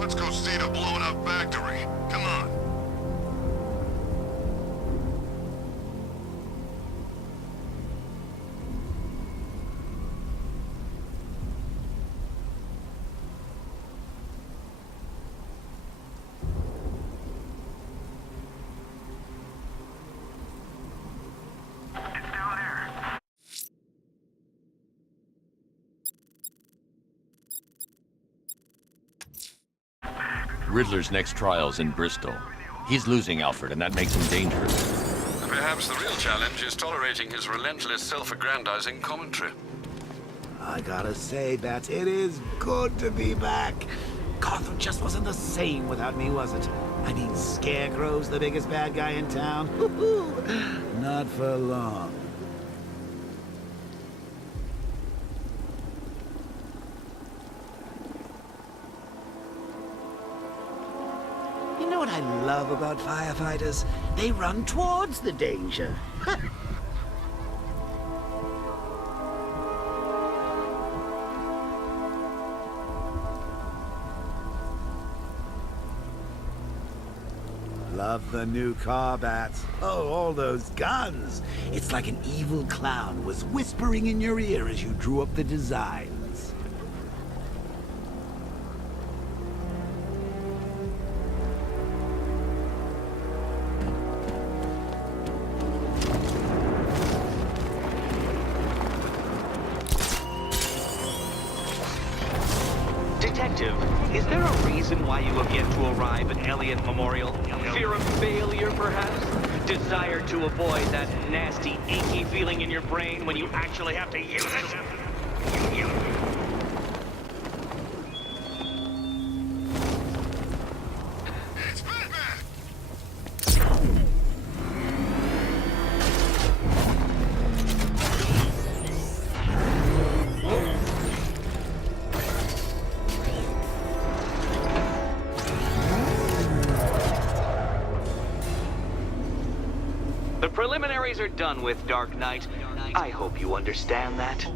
Let's go see the blown up factory. Come on. Riddler's next trial's in Bristol. He's losing Alfred, and that makes him dangerous. Perhaps the real challenge is tolerating his relentless self-aggrandizing commentary. I gotta say, Bats, it is good to be back. Gotham just wasn't the same without me, was it? I mean, Scarecrow's the biggest bad guy in town. Not for long. You know what I love about firefighters? They run towards the danger. Love the new car, Bats. Oh, all those guns. It's like an evil clown was whispering in your ear as you drew up the designs. Detective, is there a reason why you have yet to arrive at Elliott Memorial? Fear of failure, perhaps? Desire to avoid that nasty, achy feeling in your brain when you actually have to use it? It's Batman! The preliminaries are done with, Dark Knight. I hope you understand that.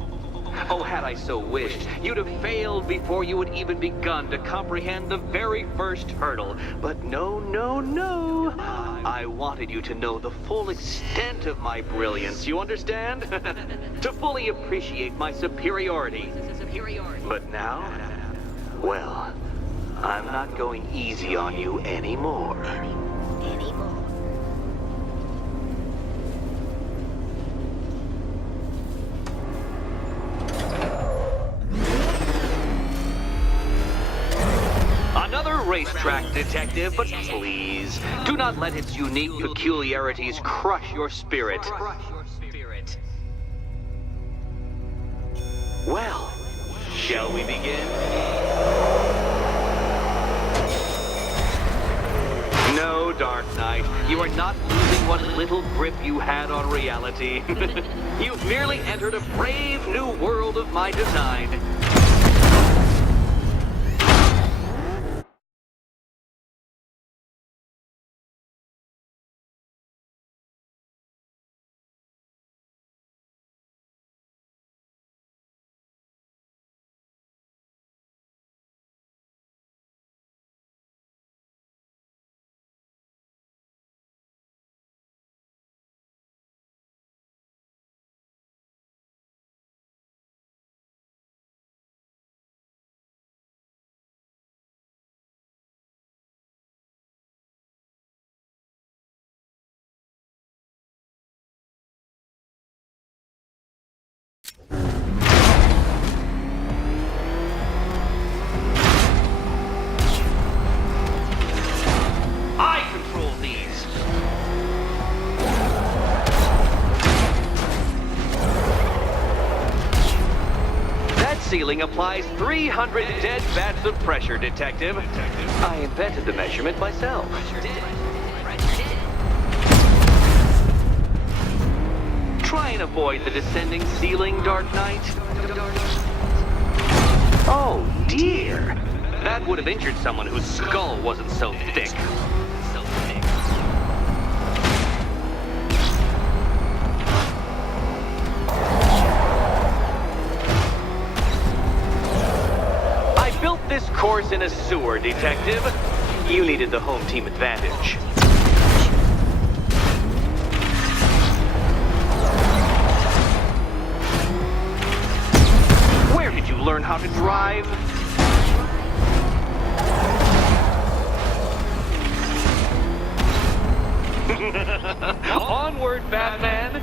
Oh, had I so wished, you'd have failed before you had even begun to comprehend the very first hurdle. But no, no, no. I wanted you to know the full extent of my brilliance, you understand? To fully appreciate my superiority. But now, well, I'm not going easy on you anymore. Another racetrack, Detective, but please, do not let its unique peculiarities crush your spirit. Well, shall we begin? No, Dark Knight, you are not losing what little grip you had on reality. You've merely entered a brave new world of my design. I control these. That ceiling applies 300 dead bats of pressure, Detective. I invented the measurement myself. Try and avoid the descending ceiling, Dark Knight. Oh, dear. That would have injured someone whose skull wasn't so thick. I built this course worse in a sewer, Detective. You needed the home team advantage. Where did you learn how to drive? Onward, Batman!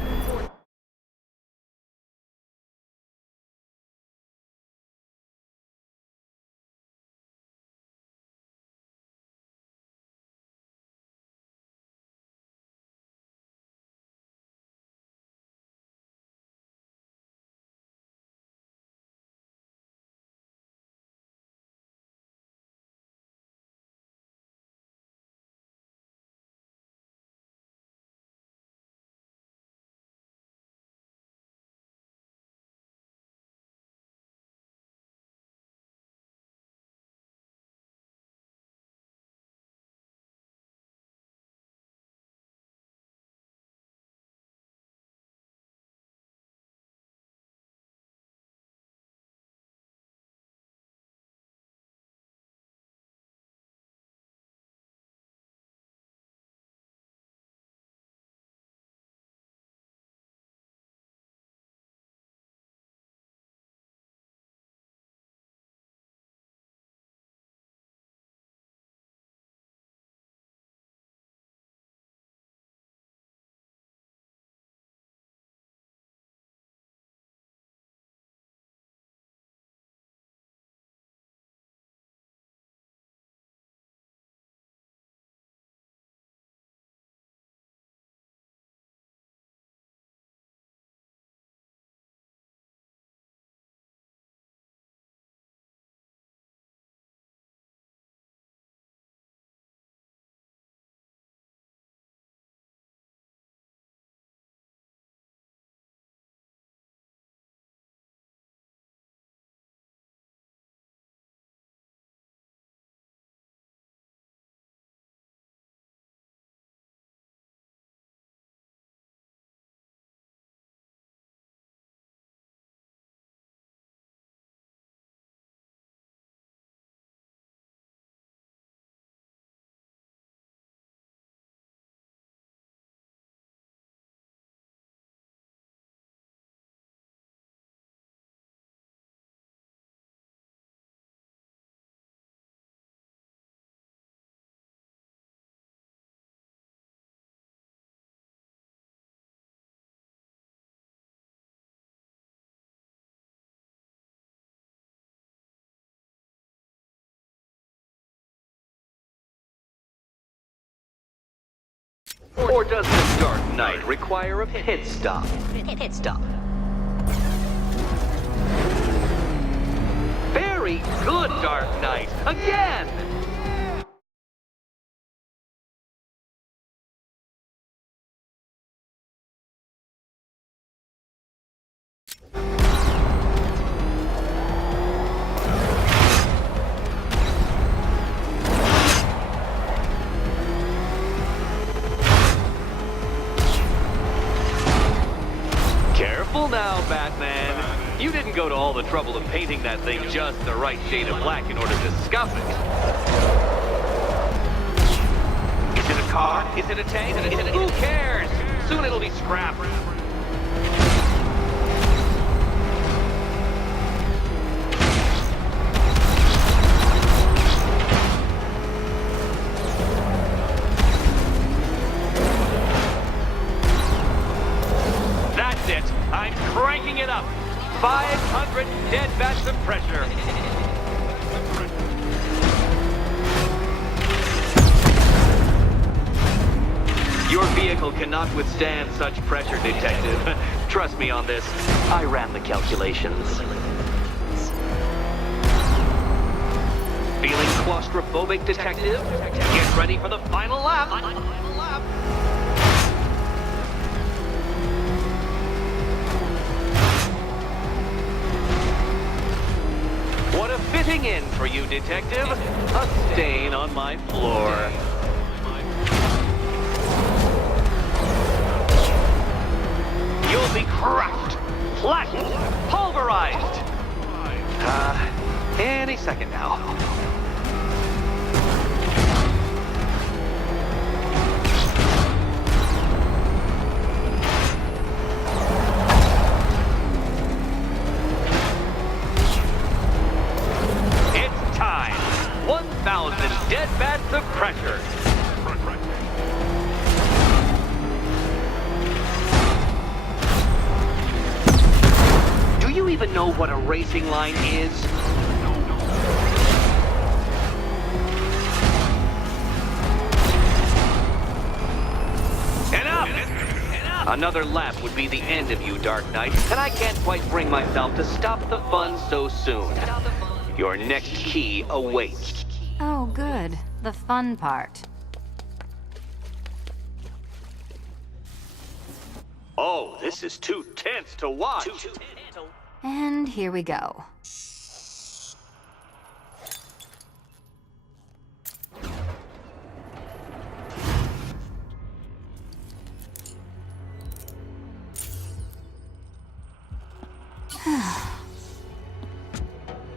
Or does the Dark Knight require a pit stop? Pit stop. Very good, Dark Knight! Again! Careful now, Batman. You didn't go to all the trouble of painting that thing just the right shade of black in order to scuff it. Is it a car? Is it a tank? Who cares? Soon it'll be scrap. That's it. I'm cranking it up. 500 dead bats of pressure. Your vehicle cannot withstand such pressure, Detective. Trust me on this. I ran the calculations. Feeling claustrophobic, Detective? Get ready for the final lap. What a fitting in for you, Detective. A stain on my floor. You'll be crushed, flattened, pulverized. Any second now. even know what a racing line is? Enough! Another lap would be the end of you, Dark Knight, and I can't quite bring myself to stop the fun so soon. Your next key awaits. Oh, good. The fun part. Oh, this is too tense to watch. And here we go.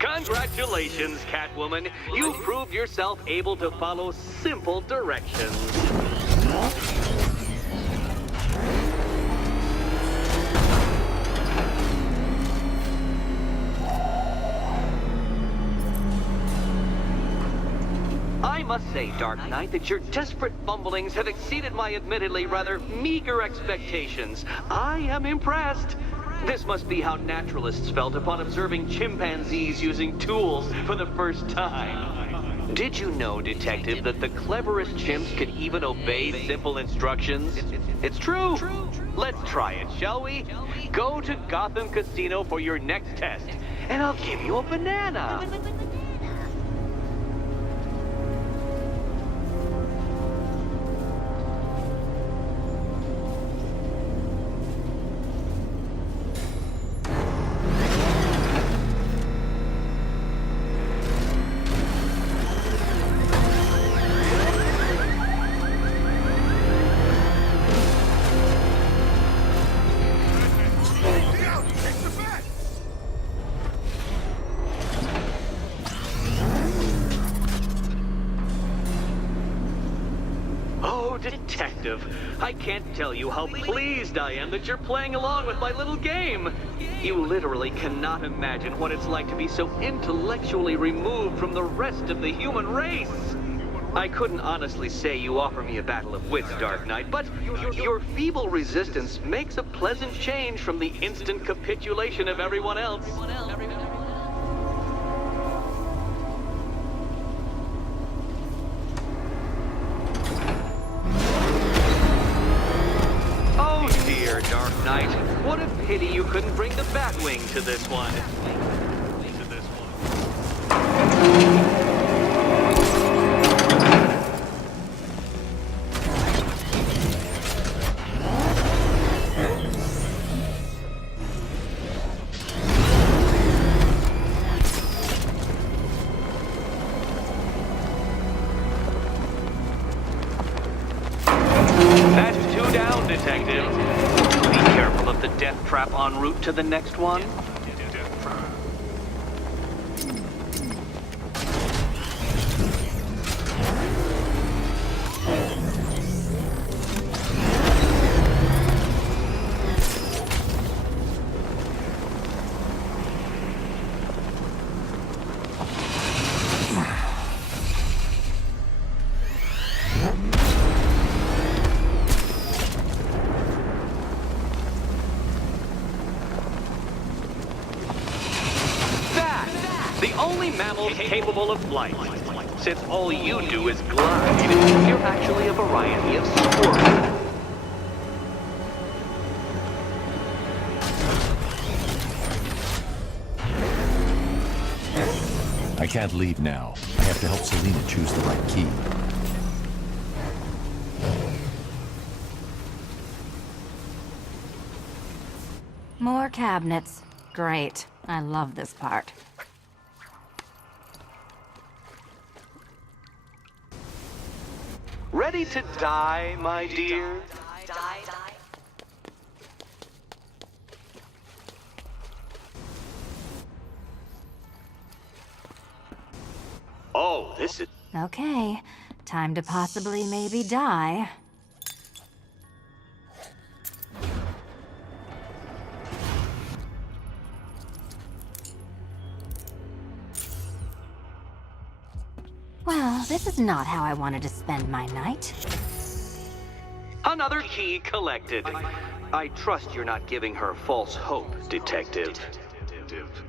Congratulations, Catwoman. You proved yourself able to follow simple directions. I must say, Dark Knight, that your desperate fumblings have exceeded my admittedly rather meager expectations. I am impressed. This must be how naturalists felt upon observing chimpanzees using tools for the first time. Did you know, Detective, that the cleverest chimps can even obey simple instructions? It's true. Let's try it, shall we? Go to Gotham Casino for your next test, and I'll give you a banana. Detective, I can't tell you how pleased I am that you're playing along with my little game. You literally cannot imagine what it's like to be so intellectually removed from the rest of the human race. I couldn't honestly say you offer me a battle of wits, Dark Knight, but your feeble resistance makes a pleasant change from the instant capitulation of everyone else. Dark Knight, what a pity you couldn't bring the Batwing to this one. That's two down, Detective. The death trap en route to the next one? The only mammal capable of flight. Since all you do is glide, you're actually a variety of squirrel. I can't leave now. I have to help Selina choose the right key. More cabinets. Great. I love this part. Ready to die, my dear? Oh, this is... Okay. Time to possibly maybe die. Well, this is not how I wanted to spend my night. Another key collected. I trust you're not giving her false hope, Detective. explosive.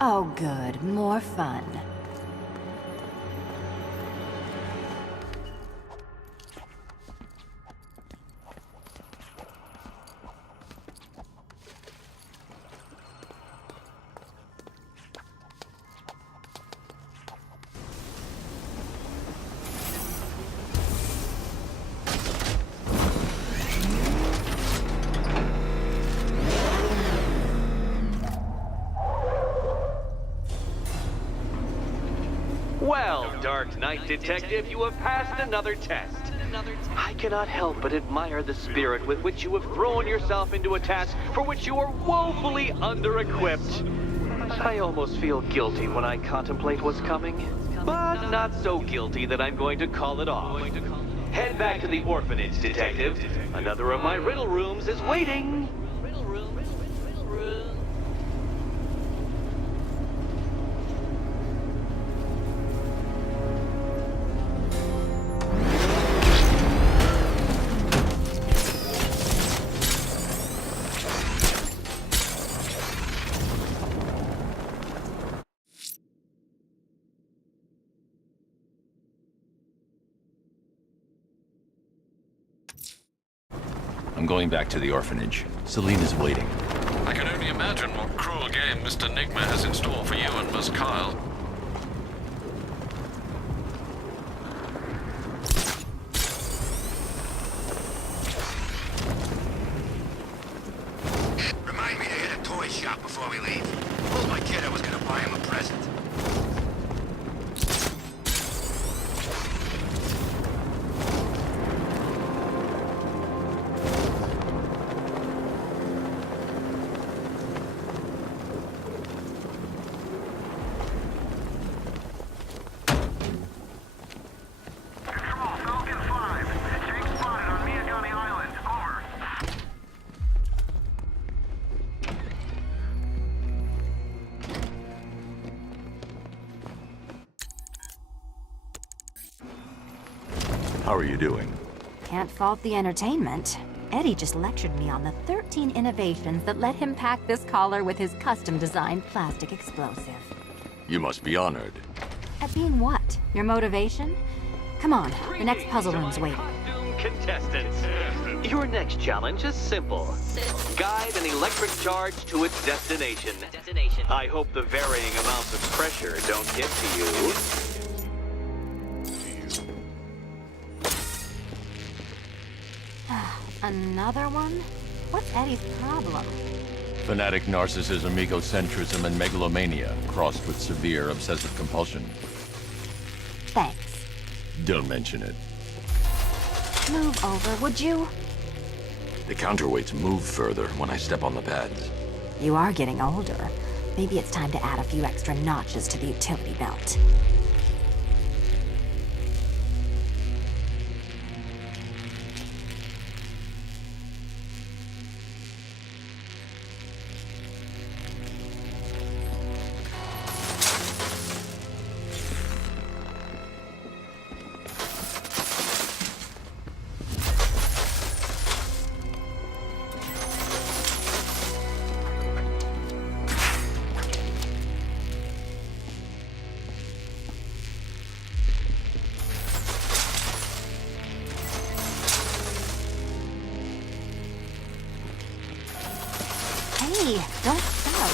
Oh, good. More fun. Well, Dark Knight Detective, you have passed another test. I cannot help but admire the spirit with which you have thrown yourself into a task for which you are woefully under-equipped. I almost feel guilty when I contemplate what's coming, but not so guilty that I'm going to call it off. Head back to the orphanage, Detective. Another of my riddle rooms is waiting. I'm going back to the orphanage. Celine is waiting. I can only imagine what cruel game Mr. Nigma has in store for you and Miss Kyle. Remind me to hit a toy shop before we leave. Told my kid I was gonna buy him a present. How are you doing? Can't fault the entertainment. Eddie just lectured me on the 13 innovations that let him pack this collar with his custom-designed plastic explosive. You must be honored. At being what? Your motivation? Come on, the next puzzle room's waiting. Costume contestants. Your next challenge is simple. Guide an electric charge to its destination. I hope the varying amounts of pressure don't get to you. Another one? What's Eddie's problem? Fanatic narcissism, egocentrism, and megalomania, crossed with severe obsessive compulsion. Thanks. Don't mention it. Move over, would you? The counterweights move further when I step on the pads. You are getting older. Maybe it's time to add a few extra notches to the utility belt. Hey, don't stop.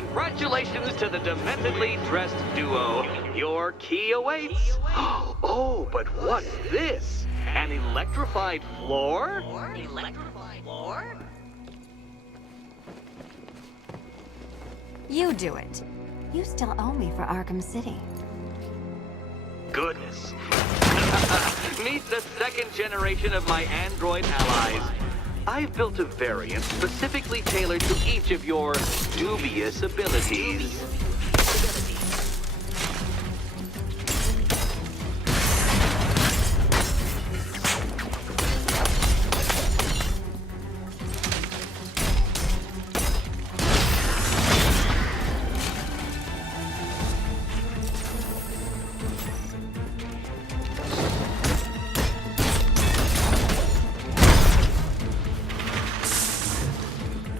Congratulations to the dementedly dressed duo. Your key awaits. Oh, but what's this? An electrified floor? Electrified floor? You do it. You still owe me for Arkham City. Goodness. Meet the second generation of my android allies. I've built a variant specifically tailored to each of your dubious abilities.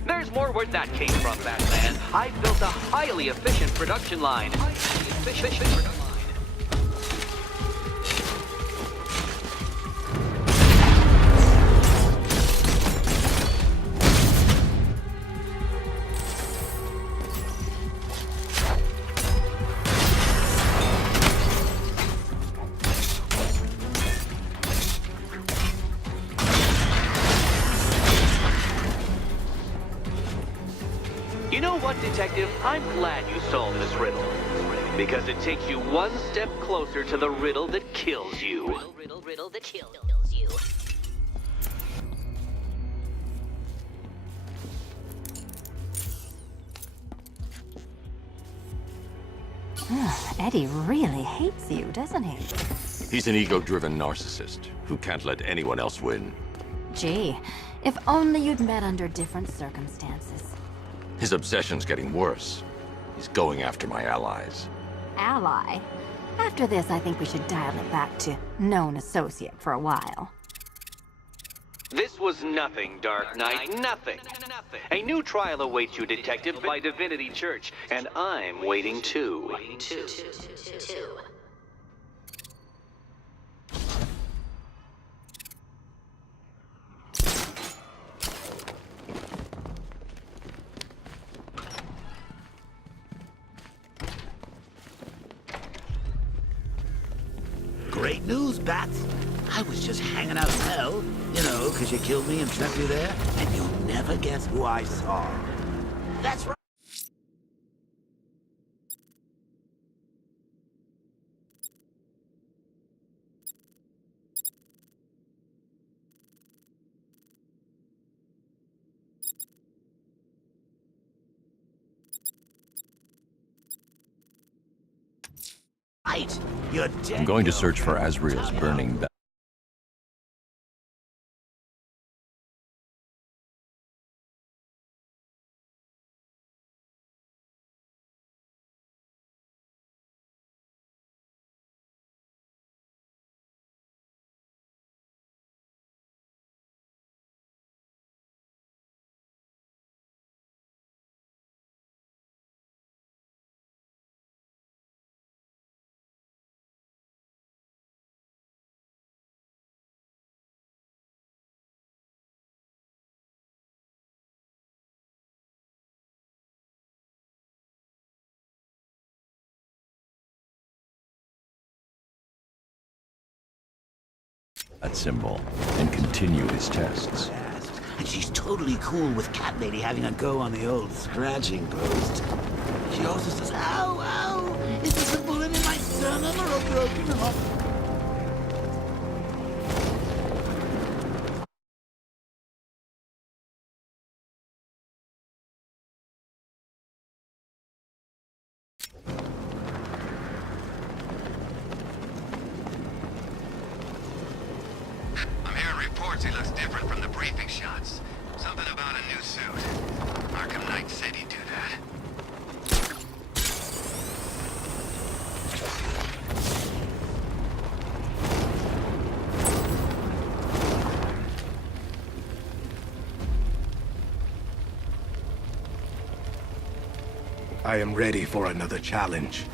There's more where that came from, Batman. I've built a highly efficient production line. You know what, Detective? I'm glad you solved this riddle. Because it takes you one step closer to the riddle that kills you. Riddle that kills you. Eddie really hates you, doesn't he? He's an ego-driven narcissist who can't let anyone else win. Gee, if only you'd met under different circumstances. His obsession's getting worse. He's going after my allies. Ally? After this, I think we should dial it back to known associate for a while. This was nothing, Dark Knight. Nothing. A new trial awaits you, Detective, by Divinity Church, and I'm waiting too. Two. Great news, Bats. I was just hanging out in hell, you know, because you killed me and trapped me there, and you'll never guess who I saw. That's right. You're dead. I'm going to search for Azrael's burning bat. That symbol and continue his tests. And she's totally cool with Cat Lady having a go on the old scratching post. She also says, ow, ow, is this a bullet in my sternum or a broken heart? I'm hearing reports he looks different from the briefing shots. Something about a new suit. Arkham Knight said he'd do that. I am ready for another challenge.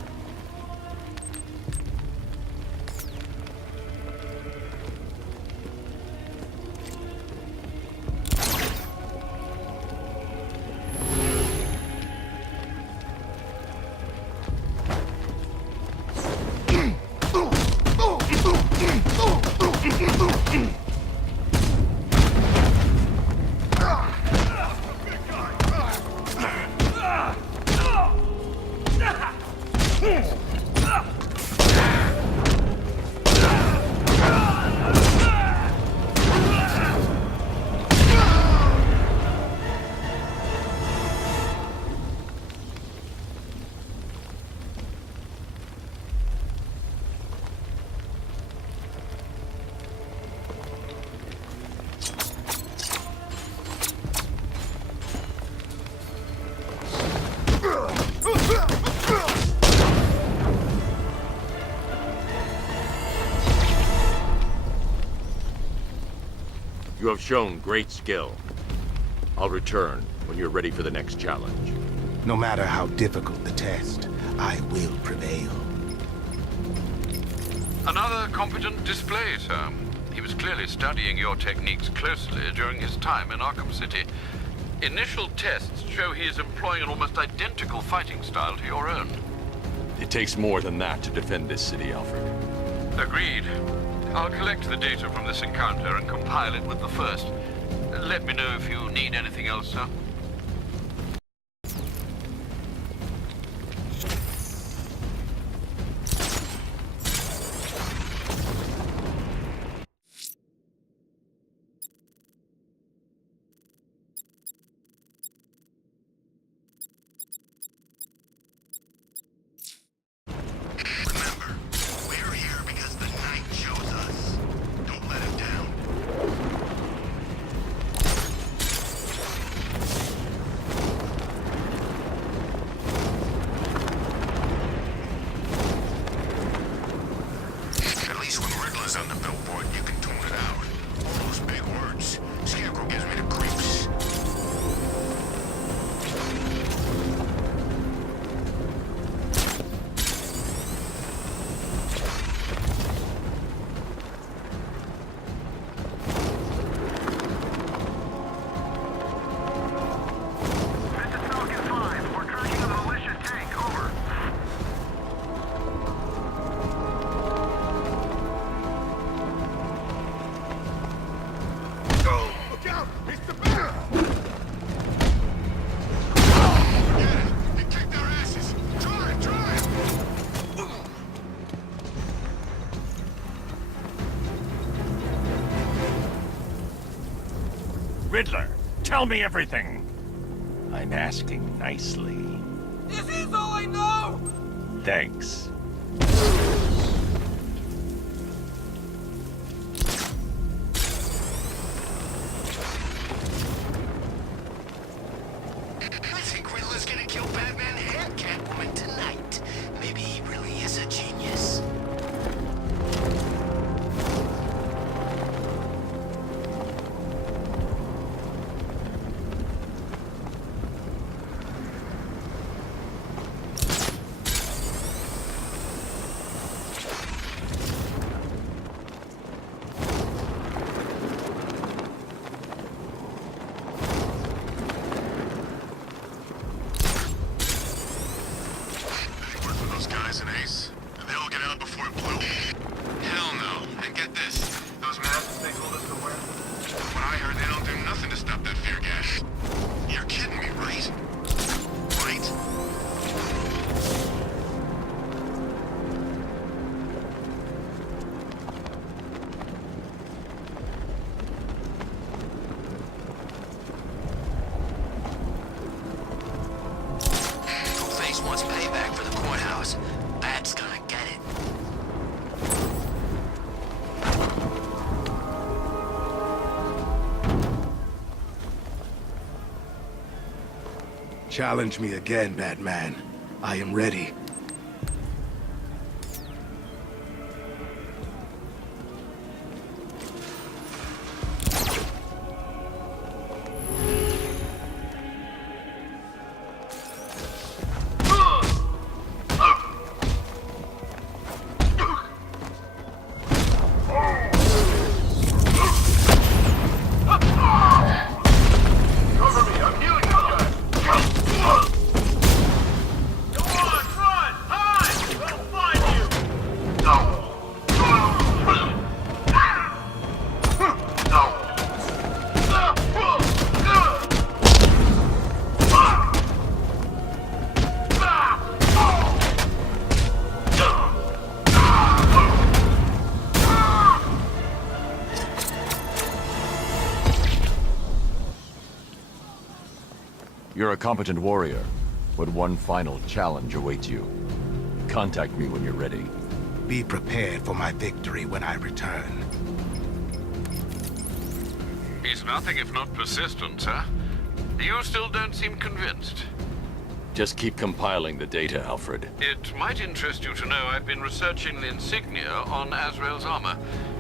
You have shown great skill. I'll return when you're ready for the next challenge. No matter how difficult the test, I will prevail. Another competent display, sir. He was clearly studying your techniques closely during his time in Arkham City. Initial tests show he is employing an almost identical fighting style to your own. It takes more than that to defend this city, Alfred. Agreed. I'll collect the data from this encounter and compile it with the first. Let me know if you need anything else, sir. Remember, we're here because the Knight chose us. Don't let him down. At least when Riddler's on the billboard, you can tune it out. All those big words. Scarecrow gives me the creeps. Riddler, tell me everything. I'm asking nicely. This is all I know! Thanks. I think Riddler's gonna kill Batman and Catwoman tonight. Maybe he really is a genius. Those guys an ace? Did they all get out before it blew? Hell no. And get this. Those masks they told us to wear? When I heard they don't do nothing to stop that fear gas. You're kidding me, right? Right? Two-Face wants payback for the courthouse. Bat's gonna get it. Challenge me again, Batman. I am ready. You're a competent warrior, but one final challenge awaits you. Contact me when you're ready. Be prepared for my victory when I return. He's nothing if not persistent, sir. You still don't seem convinced. Just keep compiling the data, Alfred. It might interest you to know I've been researching the insignia on Azrael's armor,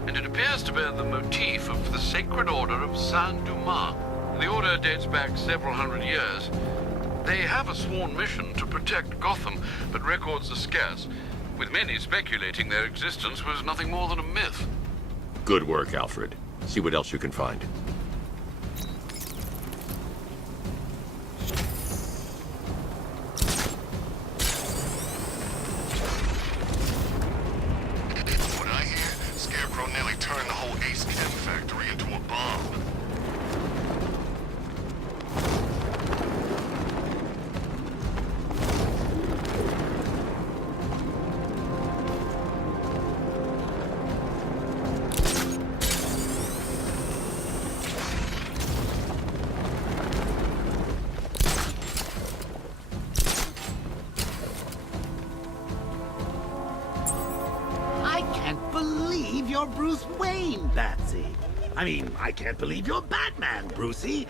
and it appears to bear the motif of the Sacred Order of Saint-Dumas. The order dates back several hundred years. They have a sworn mission to protect Gotham, but records are scarce, with many speculating their existence was nothing more than a myth. Good work, Alfred. See what else you can find. What I hear, Scarecrow nearly turned the whole Ace Chem factory into a bomb. I can't believe you're Bruce Wayne, Batsy. I mean, I can't believe you're Batman, Brucey.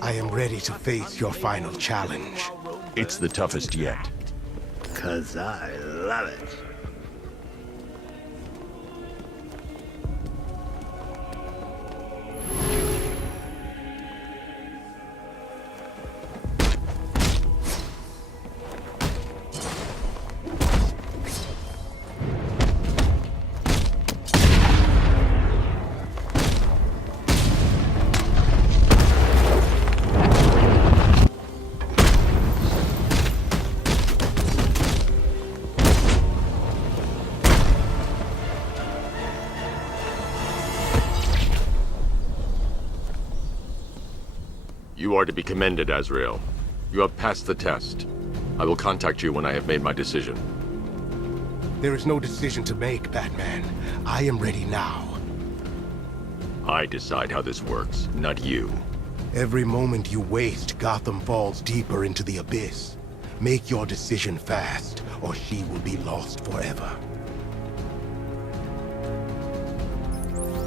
I am ready to face your final challenge. It's the toughest yet. 'Cause I love it. You are to be commended, Azrael. You have passed the test. I will contact you when I have made my decision. There is no decision to make, Batman. I am ready now. I decide how this works, not you. Every moment you waste, Gotham falls deeper into the abyss. Make your decision fast, or she will be lost forever.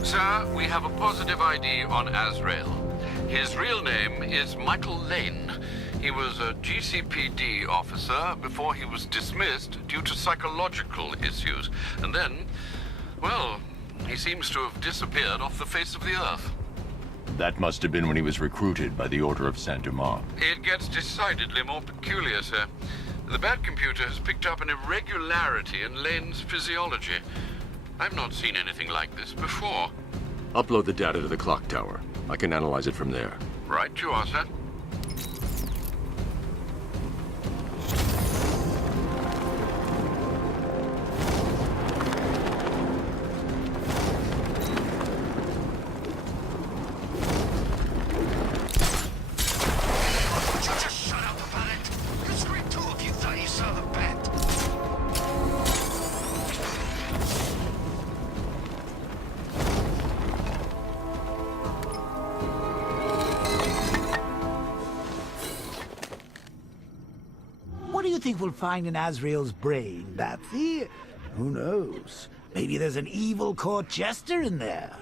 Sir, we have a positive ID on Azrael. His real name is Michael Lane. He was a GCPD officer before he was dismissed due to psychological issues. And then, well, he seems to have disappeared off the face of the earth. That must have been when he was recruited by the Order of Saint-Dumas. It gets decidedly more peculiar, sir. The Batcomputer has picked up an irregularity in Lane's physiology. I've not seen anything like this before. Upload the data to the clock tower. I can analyze it from there. Right you are, sir. Would you just shut up about it? You'd scream too if you thought you saw the bat. What do you think we'll find in Azrael's brain, Batsy? Who knows? Maybe there's an evil court jester in there.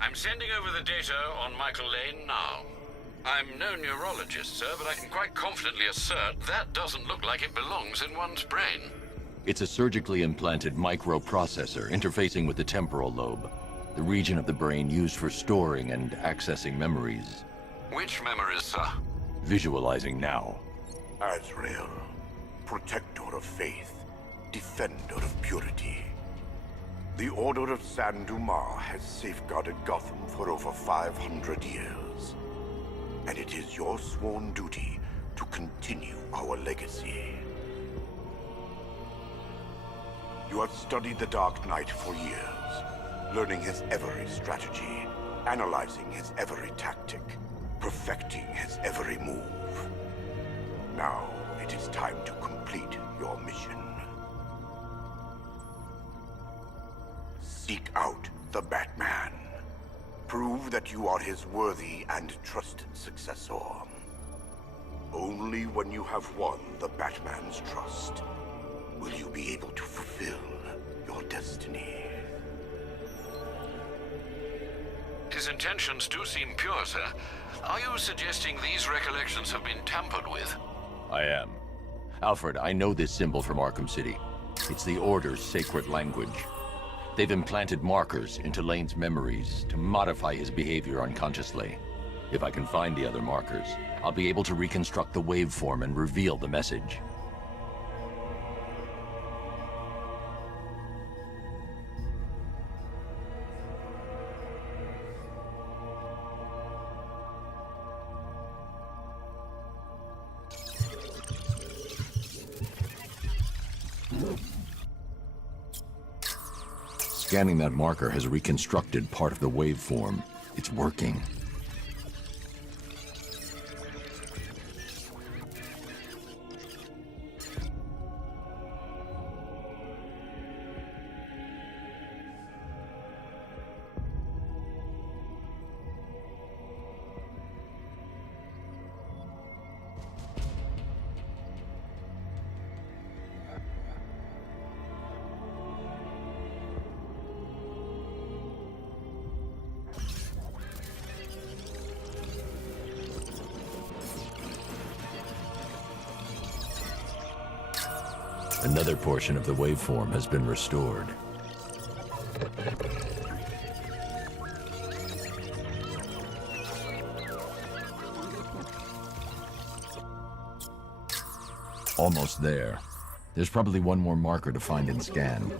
I'm sending over the data on Michael Lane now. I'm no neurologist, sir, but I can quite confidently assert that doesn't look like it belongs in one's brain. It's a surgically implanted microprocessor interfacing with the temporal lobe, the region of the brain used for storing and accessing memories. Which memories, sir? Visualizing now. Azrael, protector of faith, defender of purity. The Order of Saint-Dumas has safeguarded Gotham for over 500 years. And it is your sworn duty to continue our legacy. You have studied the Dark Knight for years, learning his every strategy, analyzing his every tactic, perfecting his every move. Now, it is time to complete your mission. Seek out the Batman. Prove that you are his worthy and trusted successor. Only when you have won the Batman's trust will you be able to fulfill your destiny. His intentions do seem pure, sir. Are you suggesting these recollections have been tampered with? I am. Alfred, I know this symbol from Arkham City. It's the Order's sacred language. They've implanted markers into Lane's memories to modify his behavior unconsciously. If I can find the other markers, I'll be able to reconstruct the waveform and reveal the message. Scanning that marker has reconstructed part of the waveform. It's working. Another portion of the waveform has been restored. Almost there. There's probably one more marker to find and scan.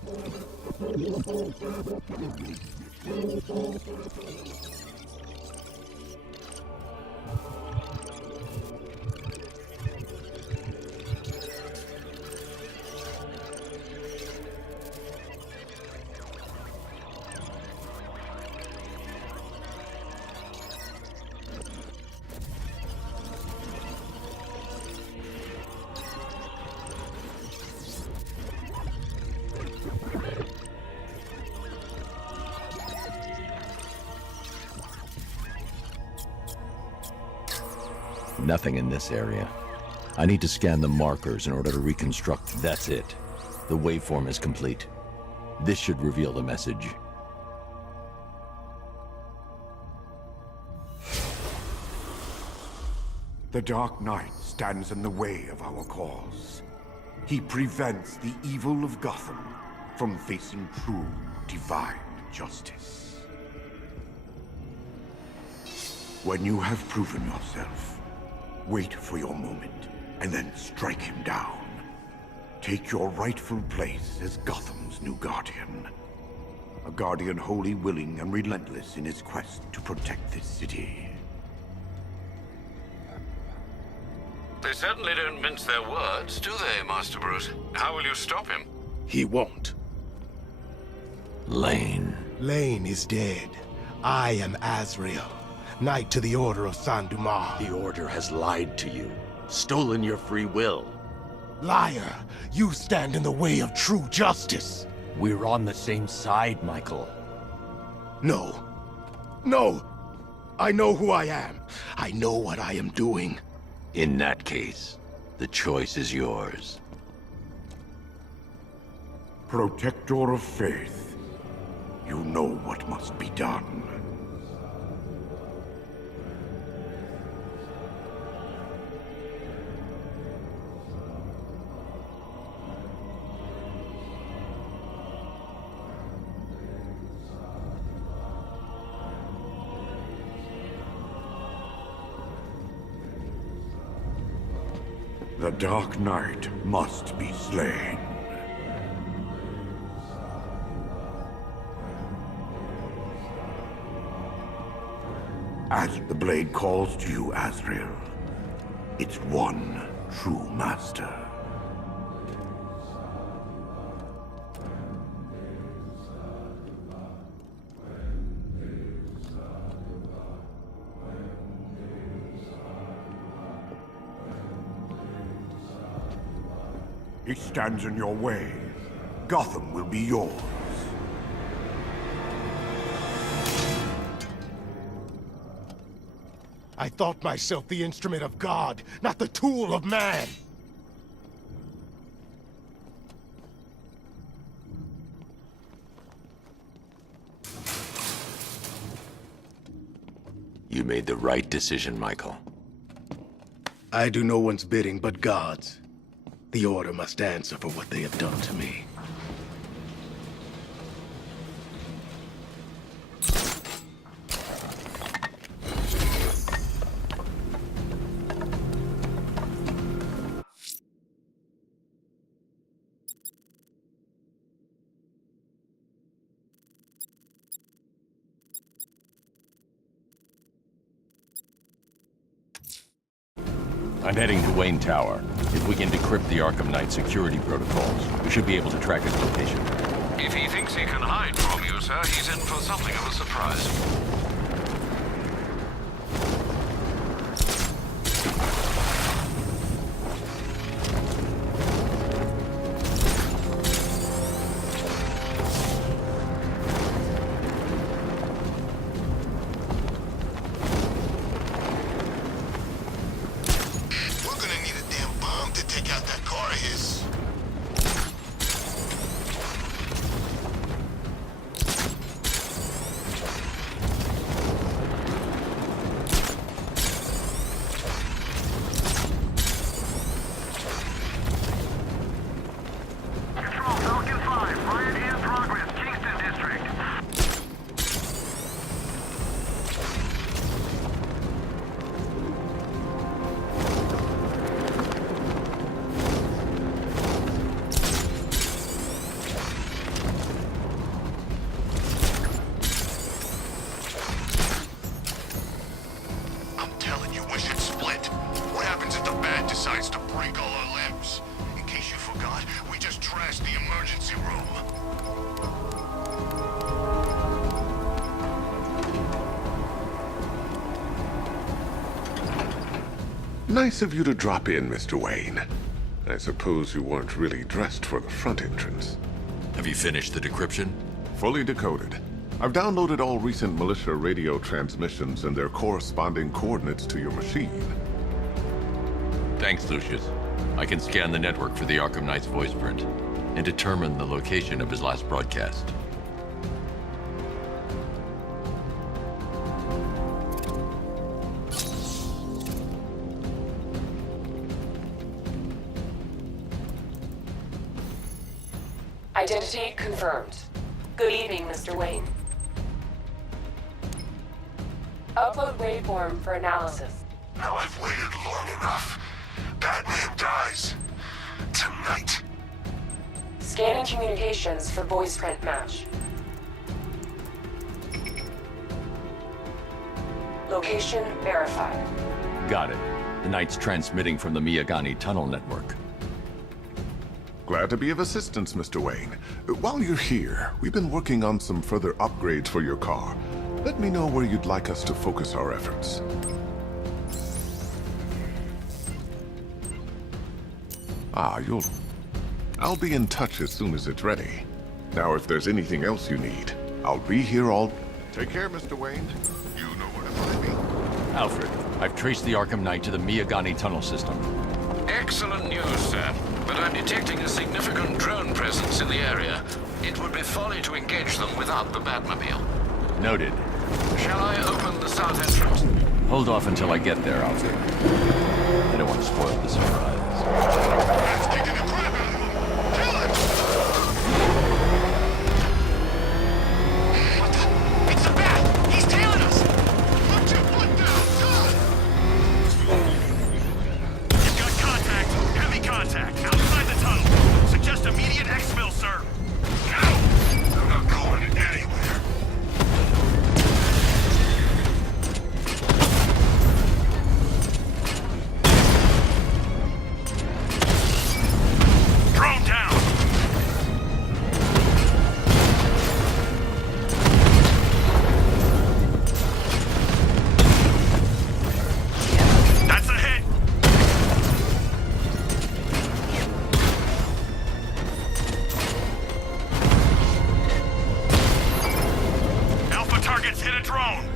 Nothing in this area. I need to scan the markers in order to reconstruct. That's it. The waveform is complete. This should reveal the message. The Dark Knight stands in the way of our cause. He prevents the evil of Gotham from facing true divine justice. When you have proven yourself, wait for your moment, and then strike him down. Take your rightful place as Gotham's new guardian. A guardian wholly willing and relentless in his quest to protect this city. They certainly don't mince their words, do they, Master Bruce? How will you stop him? He won't. Lane. Lane is dead. I am Azrael, Knight to the Order of Saint Dumas. The Order has lied to you, stolen your free will. Liar! You stand in the way of true justice! We're on the same side, Michael. No. No! I know who I am. I know what I am doing. In that case, the choice is yours. Protector of faith, you know what must be done. The Dark Knight must be slain. As the blade calls to you, Azrael, its one true master. He stands in your way. Gotham will be yours. I thought myself the instrument of God, not the tool of man! You made the right decision, Michael. I do no one's bidding but God's. The Order must answer for what they have done to me. I'm heading to Wayne Tower. If we can decrypt the Arkham Knight security protocols, we should be able to track his location. If he thinks he can hide from you, sir, he's in for something of a surprise. We're gonna need a damn bomb to take out that car of his. Control, Falcon 5, riot in progress, Kingston District. I'm telling you, we should split. What happens if the Bat decides to break all our limbs? In case you forgot, we just trashed the emergency room. Nice of you to drop in, Mr. Wayne. I suppose you weren't really dressed for the front entrance. Have you finished the decryption? Fully decoded. I've downloaded all recent militia radio transmissions and their corresponding coordinates to your machine. Thanks, Lucius. I can scan the network for the Arkham Knight's voice print and determine the location of his last broadcast. Identity confirmed. Good evening, Mr. Wayne. Upload waveform for analysis. Now I've waited long enough. Batman dies. Tonight. Scanning communications for voice print match. Location verified. Got it. The Knight's transmitting from the Miyagani tunnel network. Glad to be of assistance, Mr. Wayne. While you're here, we've been working on some further upgrades for your car. Let me know where you'd like us to focus our efforts. I'll be in touch as soon as it's ready. Now, if there's anything else you need, I'll be here all... Take care, Mr. Wayne. You know where to find me. Alfred, I've traced the Arkham Knight to the Miyagani tunnel system. Excellent news, sir. But I'm detecting a significant drone presence in the area. It would be folly to engage them without the Batmobile. Noted. Shall I open the south entrance? Hold off until I get there, Alfred. I don't want to spoil the surprise. Bat's kicking the crap out of him. Kill him! What the? It's the Bat! He's tailing us! Put your foot down, son! You've got contact. Heavy contact. Outside the tunnel. Suggest immediate exfil, sir. No! I'm not going anywhere. Drone down! That's a hit! Alpha targets hit a drone!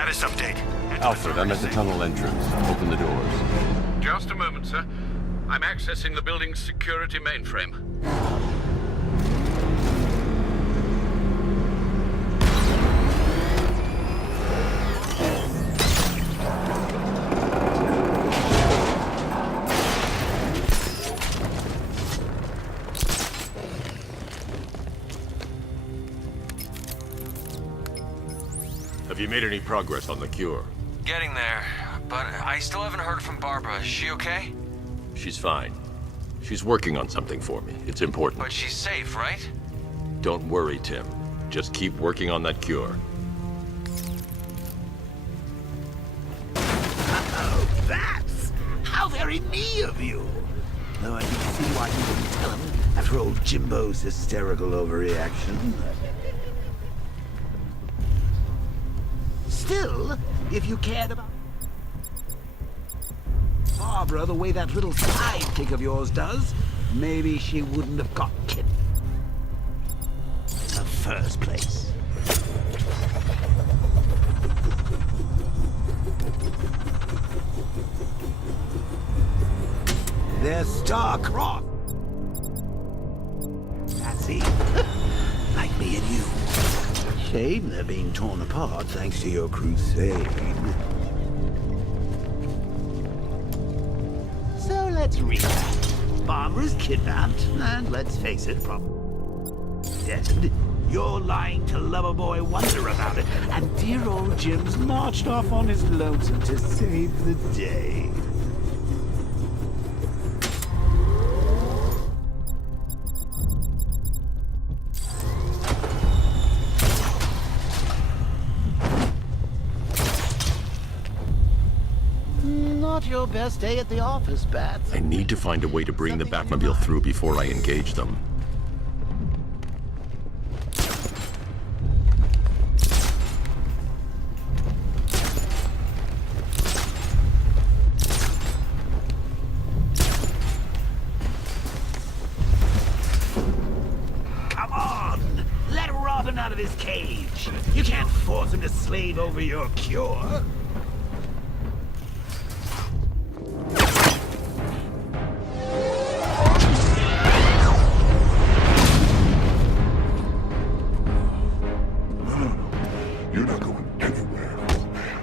Status update. Alfred, I'm at the tunnel entrance. Open the doors. Just a moment, sir. I'm accessing the building's security mainframe. Have you made any progress on the cure? Getting there, but I still haven't heard from Barbara. Is she okay? She's fine. She's working on something for me. It's important. But she's safe, right? Don't worry, Tim. Just keep working on that cure. Oh, that's how very me of you. Though I can see why you wouldn't tell him after old Jimbo's hysterical overreaction. Still, if you cared about Barbara the way that little sidekick of yours does, maybe she wouldn't have got kidnapped in the first place. They're star-crossed. That's it. Like me and you. Shame they're being torn apart thanks to your crusade. So let's recap. Barbara's kidnapped, and let's face it, probably dead. You're lying to Loverboy Wonder about it, and dear old Jim's marched off on his lonesome to save the day. Not your best day at the office, Bats. I need to find a way to bring the Batmobile through before I engage them. Come on! Let Robin out of his cage! You can't force him to slave over your cure! You're not going anywhere, old man.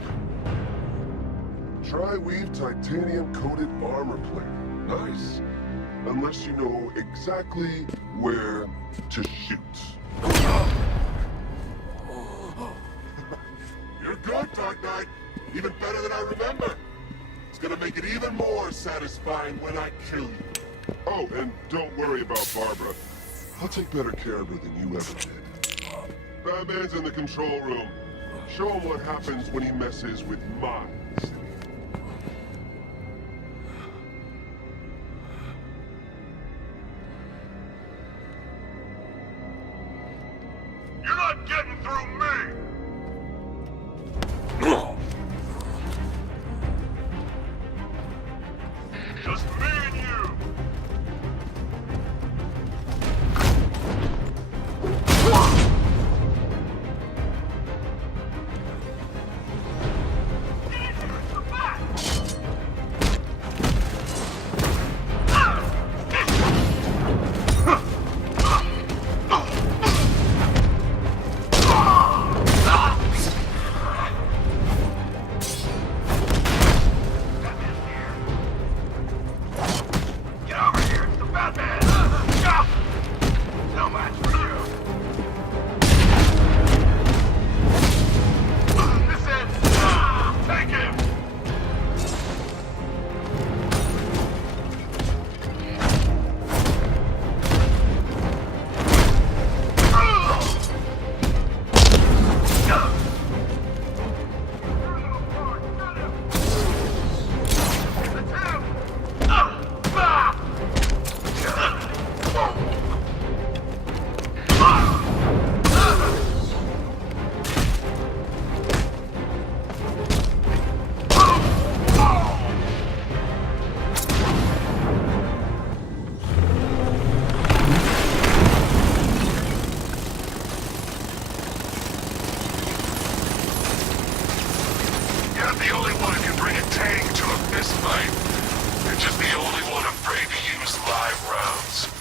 Tri-weave titanium-coated armor plate. Nice. Unless you know exactly where to shoot. You're good, Dark Knight. Even better than I remember. It's gonna make it even more satisfying when I kill you. Oh, and don't worry about Barbara. I'll take better care of her than you ever did. Batman's in the control room. Show him what happens when he messes with mine. You're not getting through me! Just me and you! the only one who can bring a tank to a fistfight. You're just the only one afraid to use live rounds.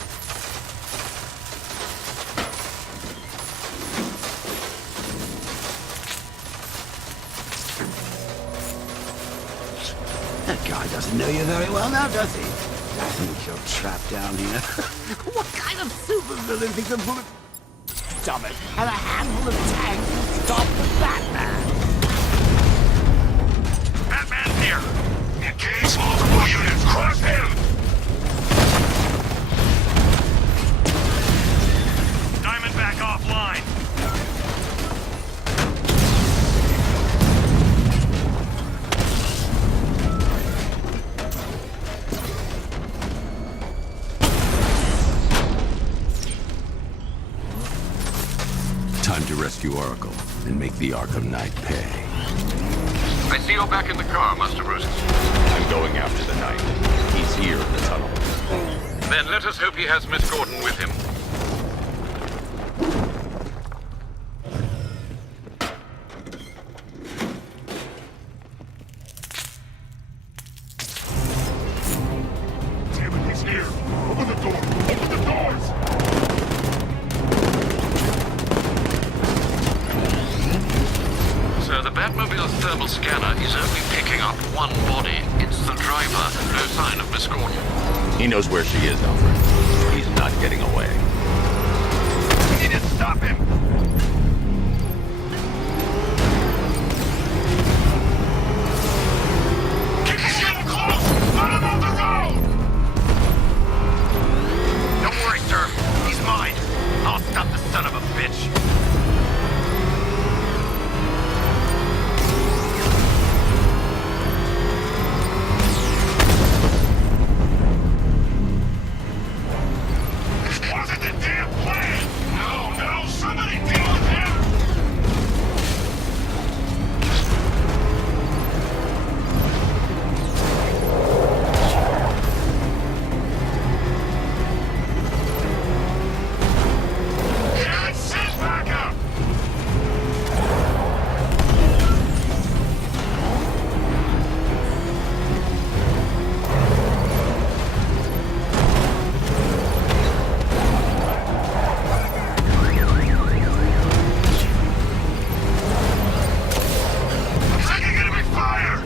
That guy doesn't know you very well now, does he? I think you're trapped down here. What kind of supervillain thinks a bullet... Stop it. And a handful of tanks will stop the Batman? Batman's here! Engage multiple units! Cross him! Diamondback offline! Time to rescue Oracle and make the Arkham Knight pay. I see you're back in the car, Master Bruce. I'm going after the Knight. He's here in the tunnel. Then let us hope he has Miss Gordon with him. Damn it, he's here! Open the door! Open the doors! Sir, the Batmobile's thermal scanner is only picking up one body. It's the driver. No sign of Miss Gordon. He knows where she is, Alfred. He's not getting away. We need to stop him! Keep his getting close! Let him off the road! Don't worry, sir. He's mine. I'll stop the son of a bitch. Wasn't the damn plan! No, somebody deal with him! Can't sit back up! Taking enemy fire!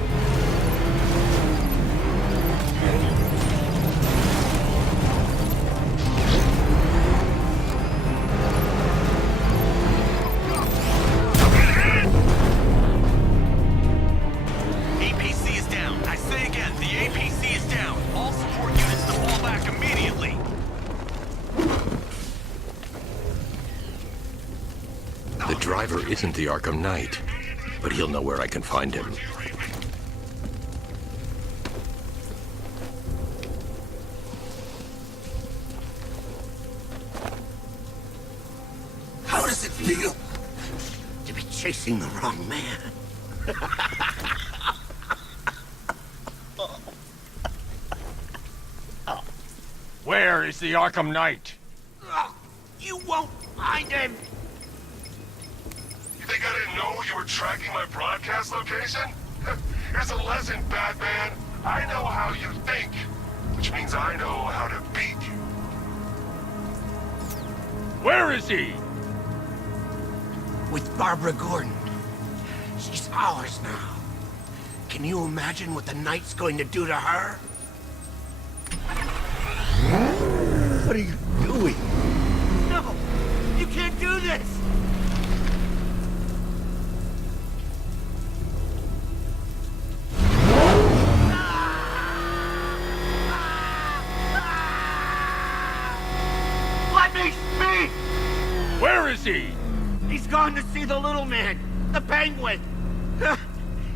APC is down. I say again, the APC is down. All support units to fall back immediately. The driver isn't the Arkham Knight, but he'll know where I can find him. How does it feel to be chasing the wrong man? Where is the Arkham Knight? You won't find him! You think I didn't know you were tracking my broadcast location? Here's a lesson, Batman. I know how you think, which means I know how to beat you. Where is he? With Barbara Gordon. She's ours now. Can you imagine what the Knight's going to do to her? What are you doing? No! You can't do this! Let me speak! Where is he? He's gone to see the little man, the Penguin.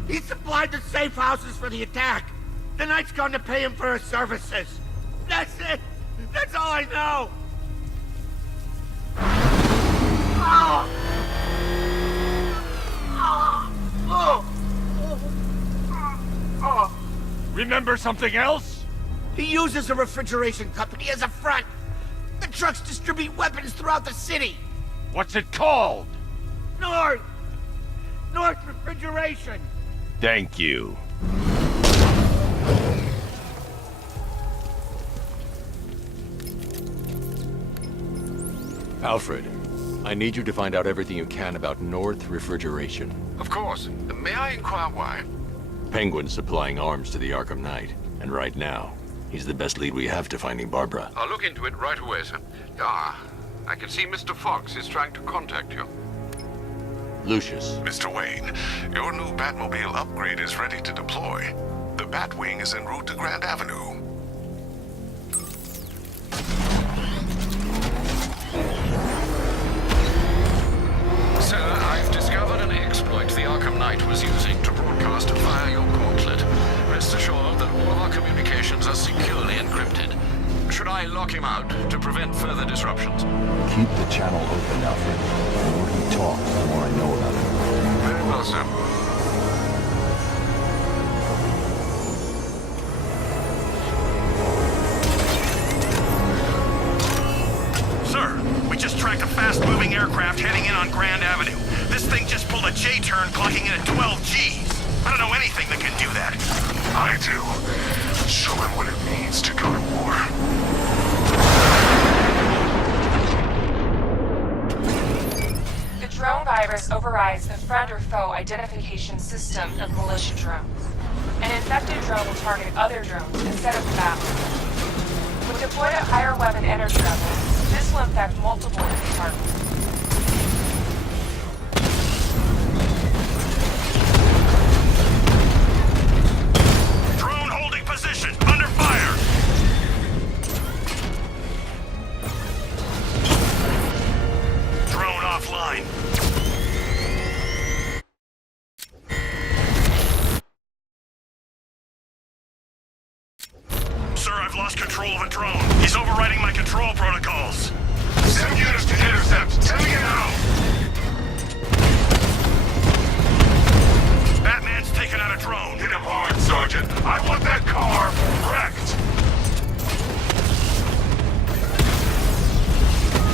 He supplied the safe houses for the attack. The Knight's gone to pay him for his services. That's it. That's all I know. Oh. Oh. Oh. Remember something else? He uses a refrigeration company as a front. The trucks distribute weapons throughout the city. What's it called? North Refrigeration. Thank you. Alfred, I need you to find out everything you can about North Refrigeration. Of course. May I inquire why? Penguin's supplying arms to the Arkham Knight, and right now, he's the best lead we have to finding Barbara. I'll look into it right away, sir. Ah, I can see Mr. Fox is trying to contact you. Lucius. Mr. Wayne, your new Batmobile upgrade is ready to deploy. The Batwing is en route to Grand Avenue. Sir, I've discovered an exploit the Arkham Knight was using to broadcast via your gauntlet. Rest assured that all of our communications are securely encrypted. Should I lock him out to prevent further disruptions? Keep the channel open, Alfred. The more he talks, the more I know about him. Very well, sir. Sir, we just tracked a fast-moving aircraft heading in on Grand Avenue. This thing just pulled a J-turn, clocking in at 12 Gs. I don't know anything that can do that. I do. Show him what it means to go to war. The drone virus overrides the friend or foe identification system of militia drones. An infected drone will target other drones instead of the battle. When deployed at higher weapon energy levels, this will infect multiple enemy targets. Drone holding position, under fire! Drone offline. Sir, I've lost control of a drone. He's overriding my control protocols. Send units to intercept. Tell me now. Batman's taken out a drone. Hit him hard, Sergeant. I want that car wrecked.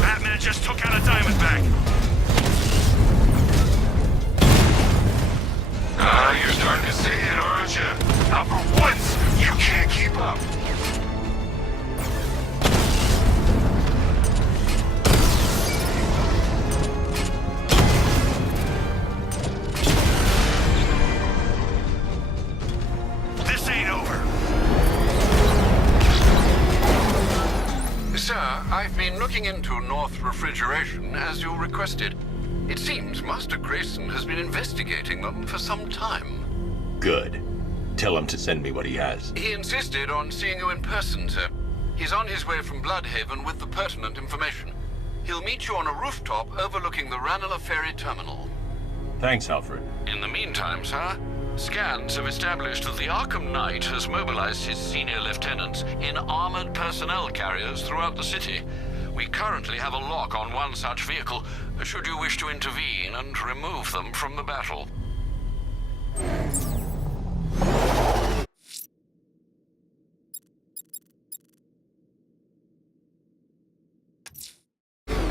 Batman just took out a Diamondback. You're starting to see it, aren't you? Now for once, you can't keep up. This ain't over. Sir, I've been looking into North Refrigeration as you requested. It seems Master Grayson has been investigating them for some time. Good. Tell him to send me what he has. He insisted on seeing you in person, sir. He's on his way from Bloodhaven with the pertinent information. He'll meet you on a rooftop overlooking the Ranelagh Ferry Terminal. Thanks, Alfred. In the meantime, sir, scans have established that the Arkham Knight has mobilized his senior lieutenants in armored personnel carriers throughout the city. We currently have a lock on one such vehicle, should you wish to intervene and remove them from the battle.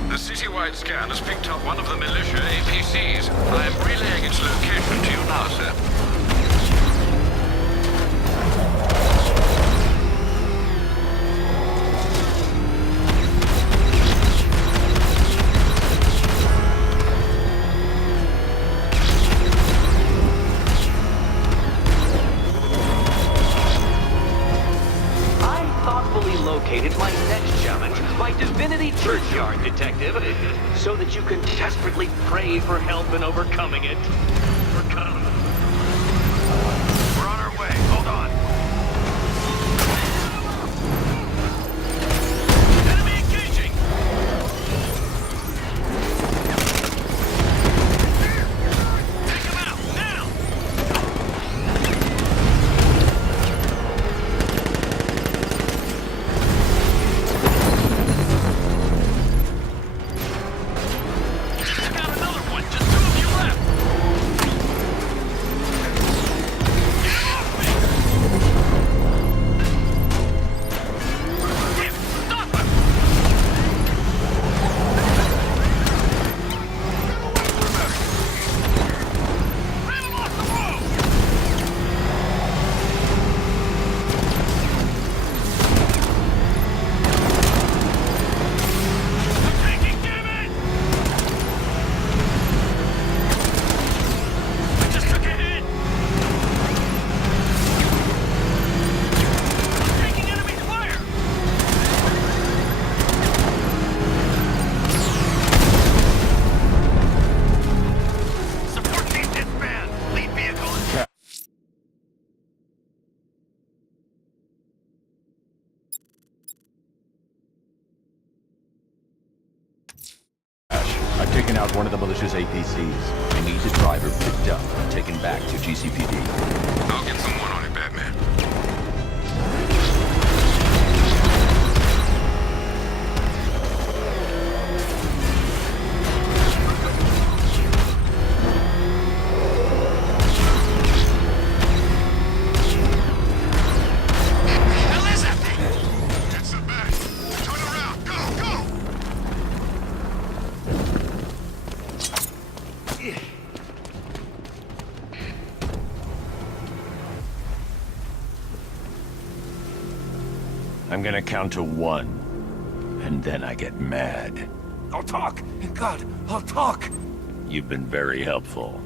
The citywide scan has picked up one of the militia APCs. I am relaying its location to you now, sir. Located my next challenge, my Divinity Churchyard Detective, so that you can desperately pray for help in overcoming it. We're on our way. Hold on. Enemy engaging! Take him out, now! taken out one of the militia's APCs. I need the driver picked up and taken back to GCPD. I'll get someone on it, Batman. I'm gonna count to 1, and then I get mad. I'll talk! God, I'll talk! You've been very helpful.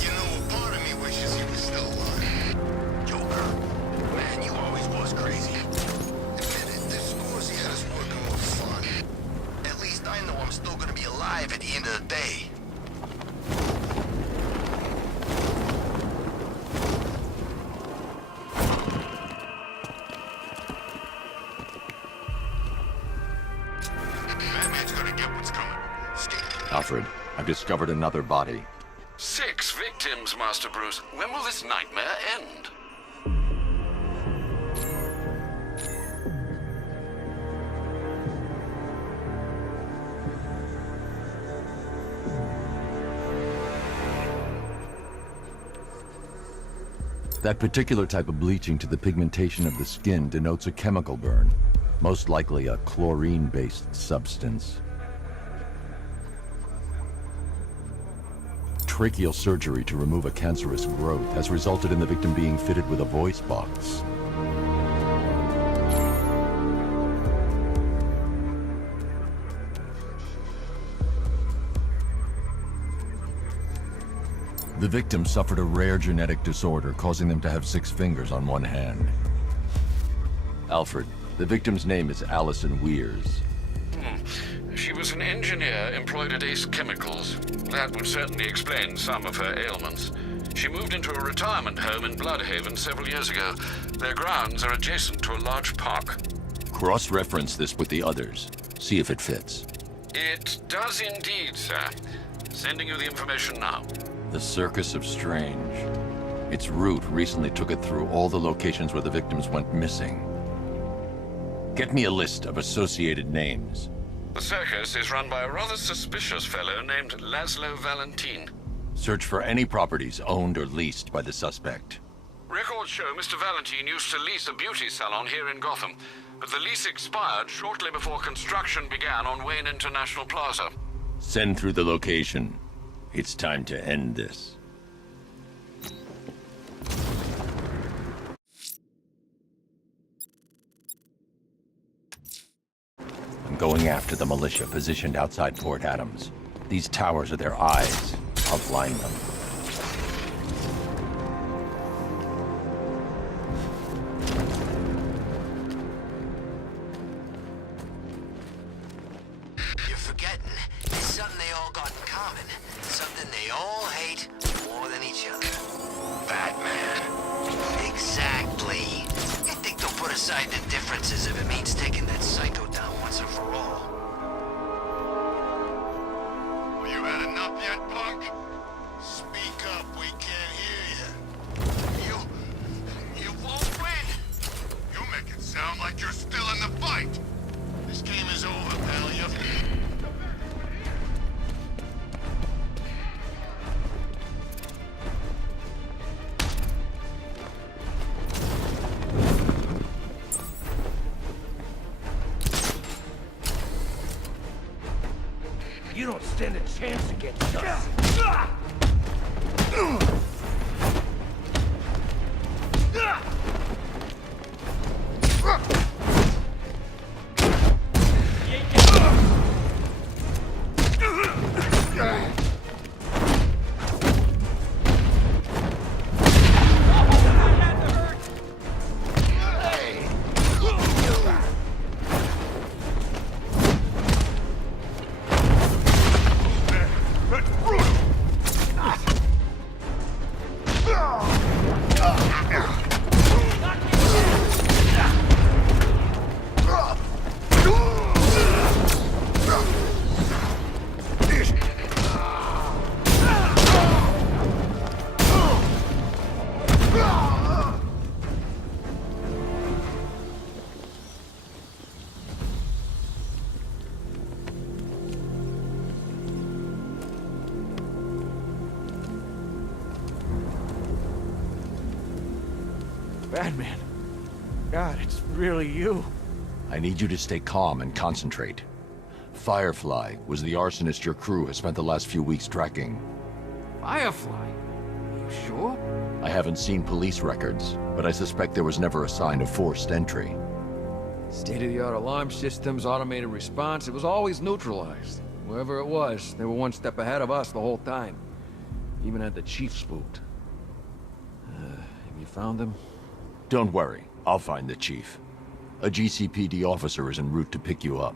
You know, a part of me wishes he was still alive. Joker, man, you always was crazy. Admit it, this course he had us working was fun. At least I know I'm still gonna be alive at the end of the day. Batman's gonna get what's coming. Alfred, I've discovered another body. 6 victims, Master Bruce. When will this nightmare end? That particular type of bleaching to the pigmentation of the skin denotes a chemical burn, most likely a chlorine-based substance. Tracheal surgery to remove a cancerous growth has resulted in the victim being fitted with a voice box. The victim suffered a rare genetic disorder, causing them to have 6 fingers on one hand. Alfred, the victim's name is Allison Weers. She was an engineer employed at Ace Chemicals. That would certainly explain some of her ailments. She moved into a retirement home in Bloodhaven several years ago. Their grounds are adjacent to a large park. Cross-reference this with the others. See if it fits. It does indeed, sir. Sending you the information now. The Circus of Strange. Its route recently took it through all the locations where the victims went missing. Get me a list of associated names. The circus is run by a rather suspicious fellow named Laszlo Valentin. Search for any properties owned or leased by the suspect. Records show Mr. Valentin used to lease a beauty salon here in Gotham, but the lease expired shortly before construction began on Wayne International Plaza. Send through the location. It's time to end this. I'm going after the militia positioned outside Port Adams. These towers are their eyes. I'll blind them. You're forgetting. There's something they all got in common. Something they all hate more than each other. Batman. Exactly. You think they'll put aside the differences if it means taking that psycho down once and for all? Well, you had enough yet, punk? Speak up, we can't hear you. You won't win. You make it sound like you're still in the fight. This game is over, pal. You don't stand a chance against us. Batman. God, it's really you. I need you to stay calm and concentrate. Firefly was the arsonist your crew has spent the last few weeks tracking. Firefly? You sure? I haven't seen police records, but I suspect there was never a sign of forced entry. State-of-the-art alarm systems, automated response, it was always neutralized. Whoever it was, they were one step ahead of us the whole time. Even had the chief spooked. Have you found them? Don't worry, I'll find the chief. A GCPD officer is en route to pick you up.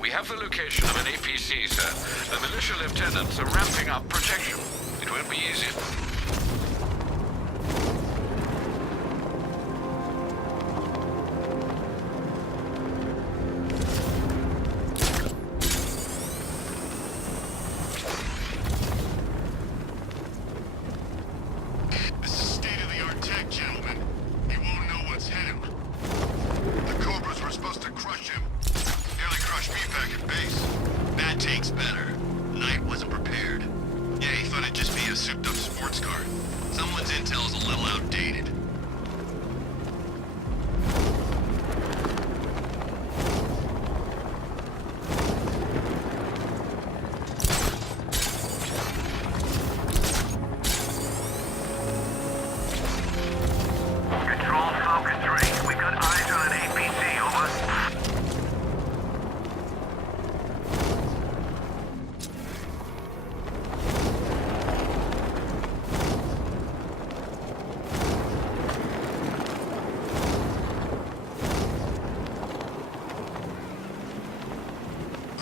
We have the location of an APC, sir. The militia lieutenants are ramping up protection. It won't be easy. This is state-of-the-art tech, gentlemen. He won't know what's hit him. The Cobras were supposed to crush him. Nearly crushed me back at base. That takes better. Knight wasn't prepared. Yeah, he thought it'd just be a souped-up sports car. Someone's intel's a little outdated. Control Falcon 3. We've got eyes on an APC, over.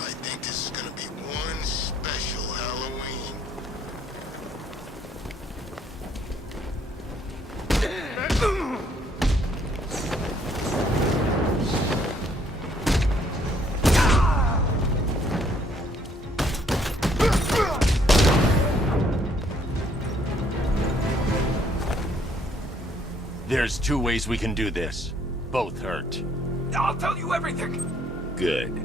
I think this is gonna be one special Halloween. There's two ways we can do this. Both hurt. I'll tell you everything. Good.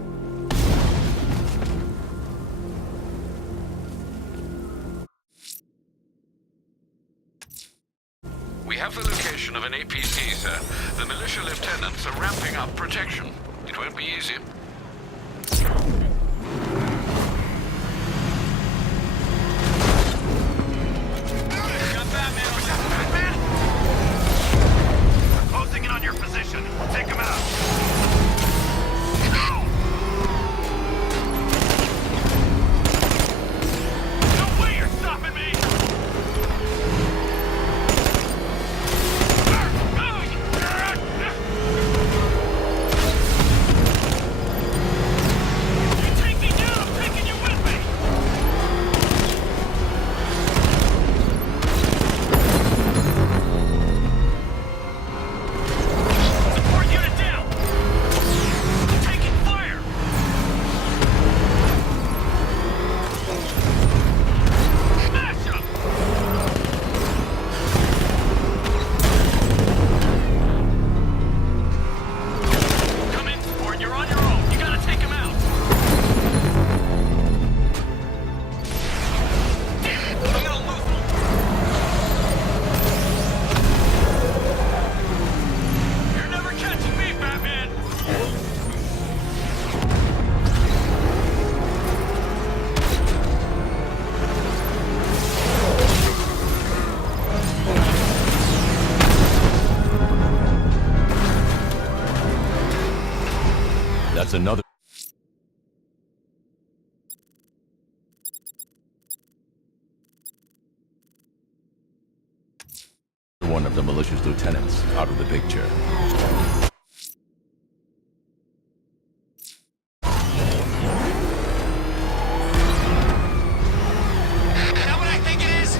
We have the location of an APC, sir. The militia lieutenants are ramping up protection. It won't be easy. Closing in on your position. Take him out. No way you're stopping me! You take me down, I'm taking you with me! Support unit down! Taking fire! Smash 'em! Come in, support. You're on your own. You gotta take him out. Damn it! I'm gonna lose him. You're never catching me, Batman. That's another... one of the militia's lieutenants out of the picture. Is that what I think it is?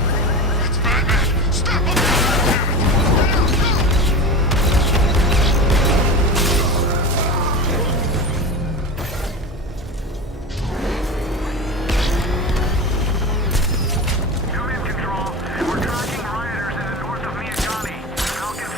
It's Batman! Stop him! Come in, Control. We're tracking rioters in the north of Miagani. Falcon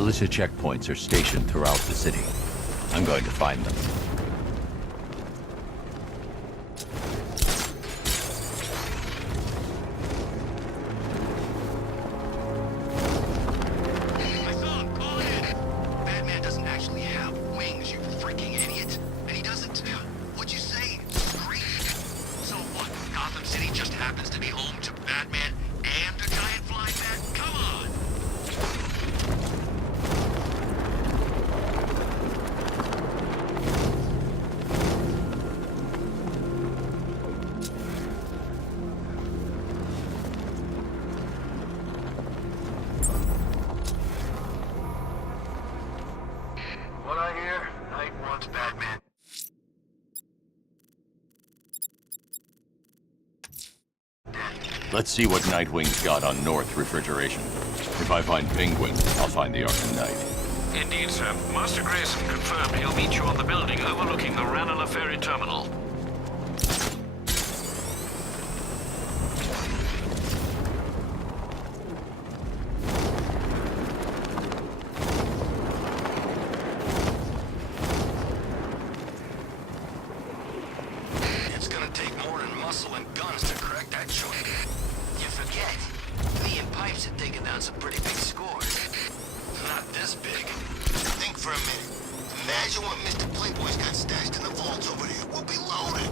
Militia checkpoints are stationed throughout the city. I'm going to find them. My son, call in. Batman doesn't actually have wings, you freaking idiot. And he doesn't, what'd you say? Scream? So what? Gotham City just happens to be home to Batman and a giant flying bat? Come on! What I hear, Knight wants Batman. Let's see what Nightwing's got on North Refrigeration. If I find Penguin, I'll find the Arkham Knight. Indeed, sir. Master Grayson confirmed he'll meet you on the building overlooking the Ranelagh Ferry Terminal. It's gonna take more than muscle and guns to crack that joint. You forget, me and Pipes had taken down some pretty big scores. Not this big. Think for a minute. Imagine what Mr. Playboy's got stashed in the vaults over there. We'll be loaded.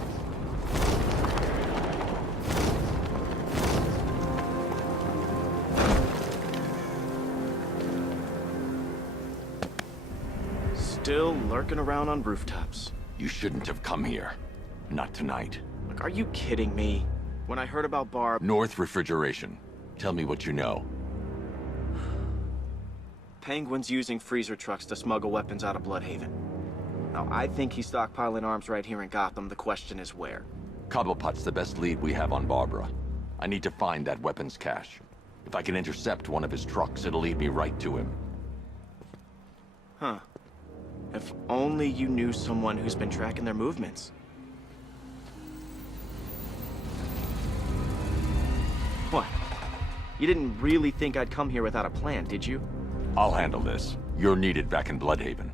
Still lurking around on rooftops. You shouldn't have come here. Not tonight. Look, are you kidding me? When I heard about Barb... North Refrigeration. Tell me what you know. Penguin's using freezer trucks to smuggle weapons out of Bloodhaven. Now, I think he's stockpiling arms right here in Gotham. The question is where. Cobblepot's the best lead we have on Barbara. I need to find that weapons cache. If I can intercept one of his trucks, it'll lead me right to him. Huh. If only you knew someone who's been tracking their movements. What? You didn't really think I'd come here without a plan, did you? I'll handle this. You're needed back in Bloodhaven.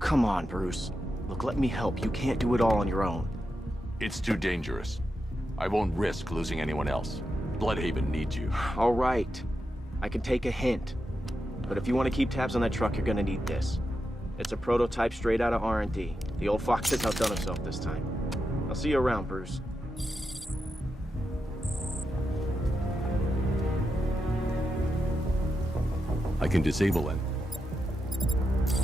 Come on, Bruce. Look, let me help. You can't do it all on your own. It's too dangerous. I won't risk losing anyone else. Bloodhaven needs you. All right. I can take a hint. But if you want to keep tabs on that truck, you're gonna need this. It's a prototype straight out of R&D. The old fox has outdone himself this time. I'll see you around, Bruce. I can disable them.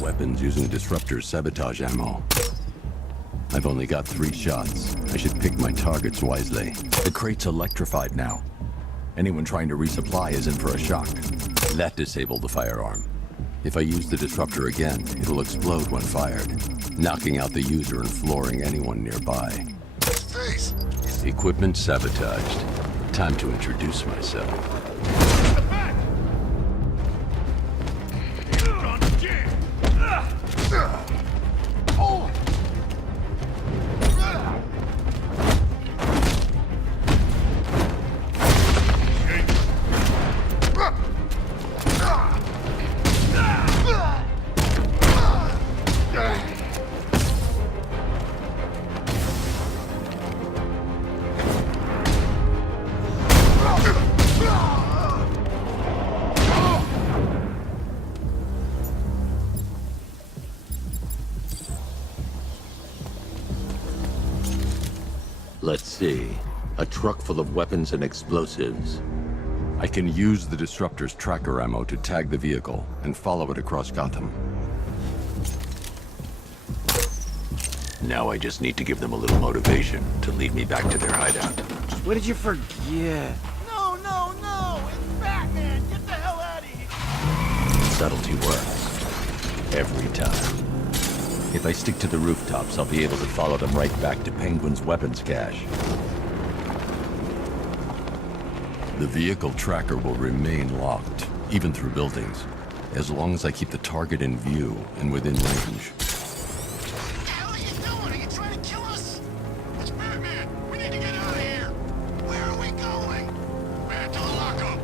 Weapons using disruptor sabotage ammo. I've only got 3 shots. I should pick my targets wisely. The crate's electrified now. Anyone trying to resupply is in for a shock. That disabled the firearm. If I use the disruptor again, it'll explode when fired, knocking out the user and flooring anyone nearby. Face! Equipment sabotaged. Time to introduce myself. Let's see. A truck full of weapons and explosives. I can use the disruptor's tracker ammo to tag the vehicle and follow it across Gotham. Now I just need to give them a little motivation to lead me back to their hideout. What did you forget? No, no, no! It's Batman! Get the hell out of here! Subtlety works. Every time. If I stick to the rooftops, I'll be able to follow them right back to Penguin's weapons cache. The vehicle tracker will remain locked, even through buildings, as long as I keep the target in view and within range. What the hell are you doing? Are you trying to kill us? It's Batman! We need to get out of here! Where are we going? Back to the lockup!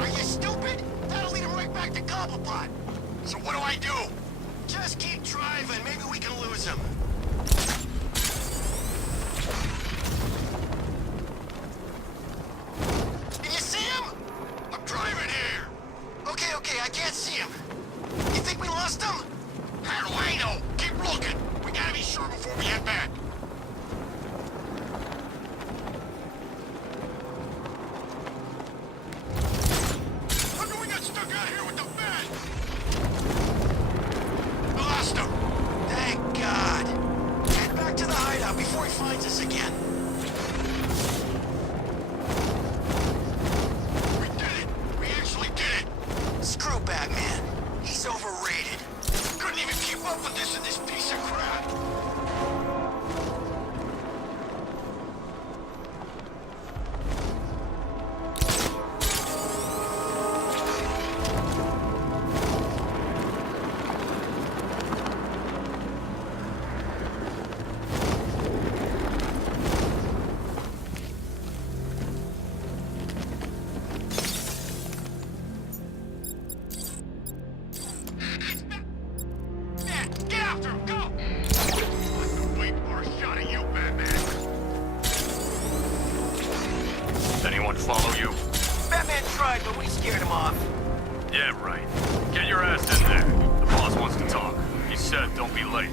Are you stupid? That'll lead him right back to Cobblepot! So before he finds us again. We did it! We actually did it! Screw Batman. He's overrated. Couldn't even keep up with this in this piece of crap! Get after him! Go! I've been waiting for a shot at you, Batman! Anyone follow you? Batman tried, but we scared him off. Yeah, right. Get your ass in there. The boss wants to talk. He said don't be late.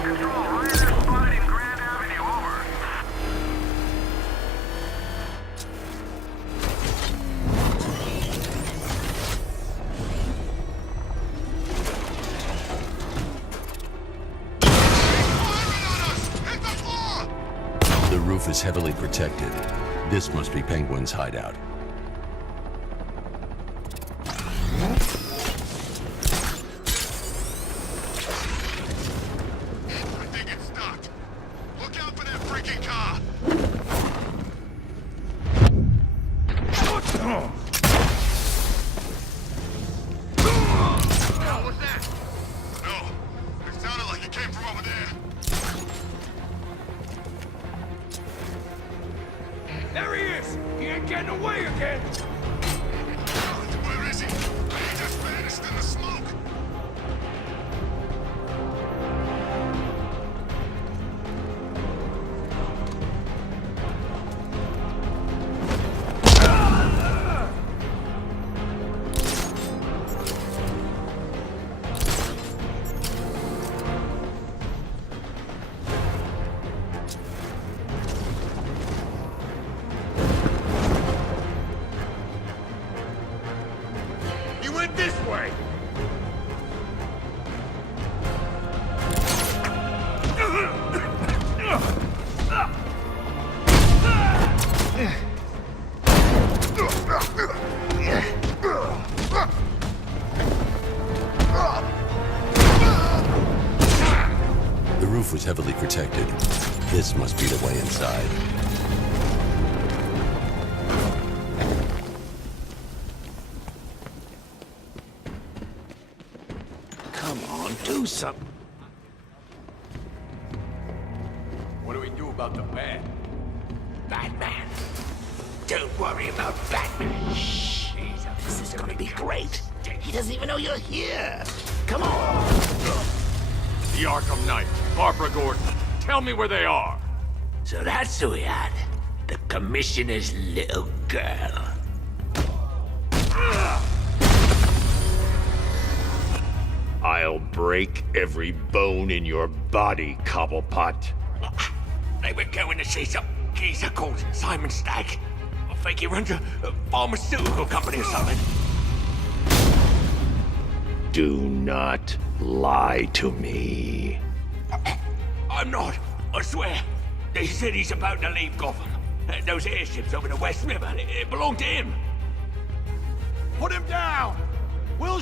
Control, Ryan is spotted in Grand Avenue, over. The roof is heavily protected. This must be Penguin's hideout. I think it's stopped. Look out for that freaking car! What the hell was that? No, it sounded like it came from over there. There he is! He ain't getting away again! Where is he? He just vanished in the smoke. He went this way. The roof was heavily protected. This must be the way inside. Come on, do something. What do we do about the bat? Batman. Don't worry about Batman. Shh. This is gonna be great. He doesn't even know you're here. Come on. The Arkham Knight, Barbara Gordon. Tell me where they are. So that's who we had. The Commissioner's little girl. I'll break every bone in your body, Cobblepot. They were going to see some geezer called Simon Stagg. I think he runs a pharmaceutical company or something. Do not lie to me. I'm not. I swear. They said he's about to leave Gotham. Those airships over the West River, it belonged to him. Put him down! We'll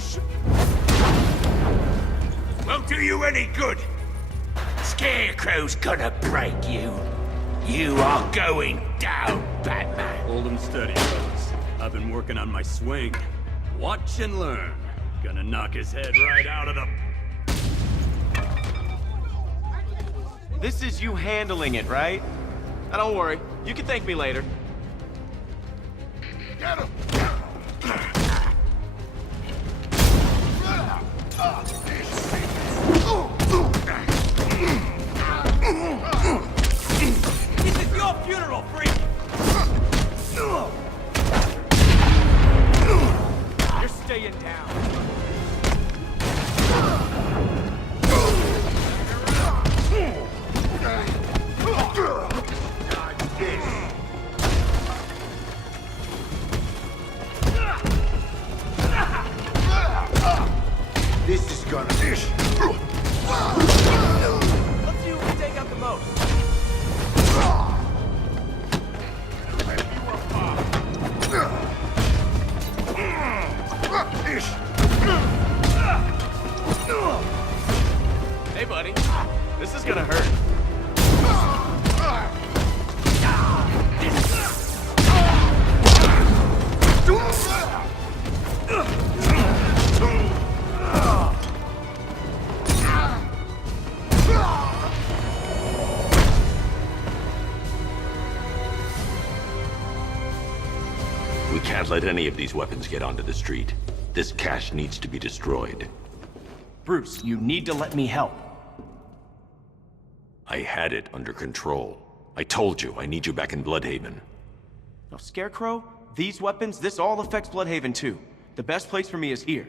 Won't do you any good. Scarecrow's gonna break you. You are going down, Batman. Hold him steady, fellas. I've been working on my swing. Watch and learn. Gonna knock his head right out of the... This is you handling it, right? Now don't worry. You can thank me later. Get him! This is your funeral, freak! You're staying down. We can't let any of these weapons get onto the street. This cache needs to be destroyed. Bruce, you need to let me help. I had it under control. I told you, I need you back in Bloodhaven. Now, Scarecrow, these weapons, this all affects Bloodhaven too. The best place for me is here.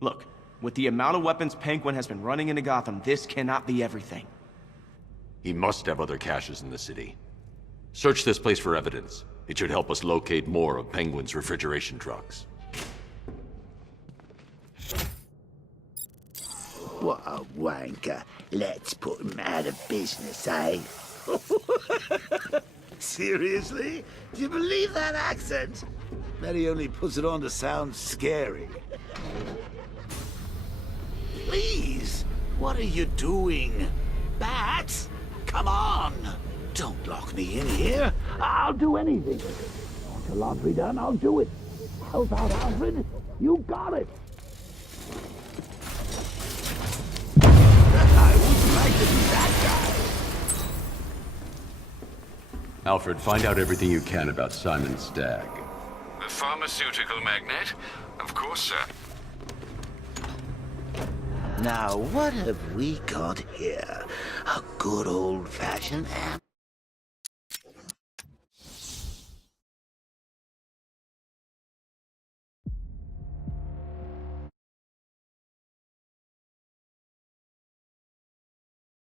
Look, with the amount of weapons Penguin has been running into Gotham, this cannot be everything. He must have other caches in the city. Search this place for evidence. It should help us locate more of Penguin's refrigeration trucks. What a wanker. Let's put him out of business, eh? Seriously? Do you believe that accent? Bet he only puts it on to sound scary. Please, what are you doing? Bats? Come on! Don't lock me in here. I'll do anything. Want your laundry done? I'll do it. Help out, Alfred. You got it. I wouldn't like to be that guy. Alfred, find out everything you can about Simon Stagg. The pharmaceutical magnate? Of course, sir. Now, what have we got here? A good old-fashioned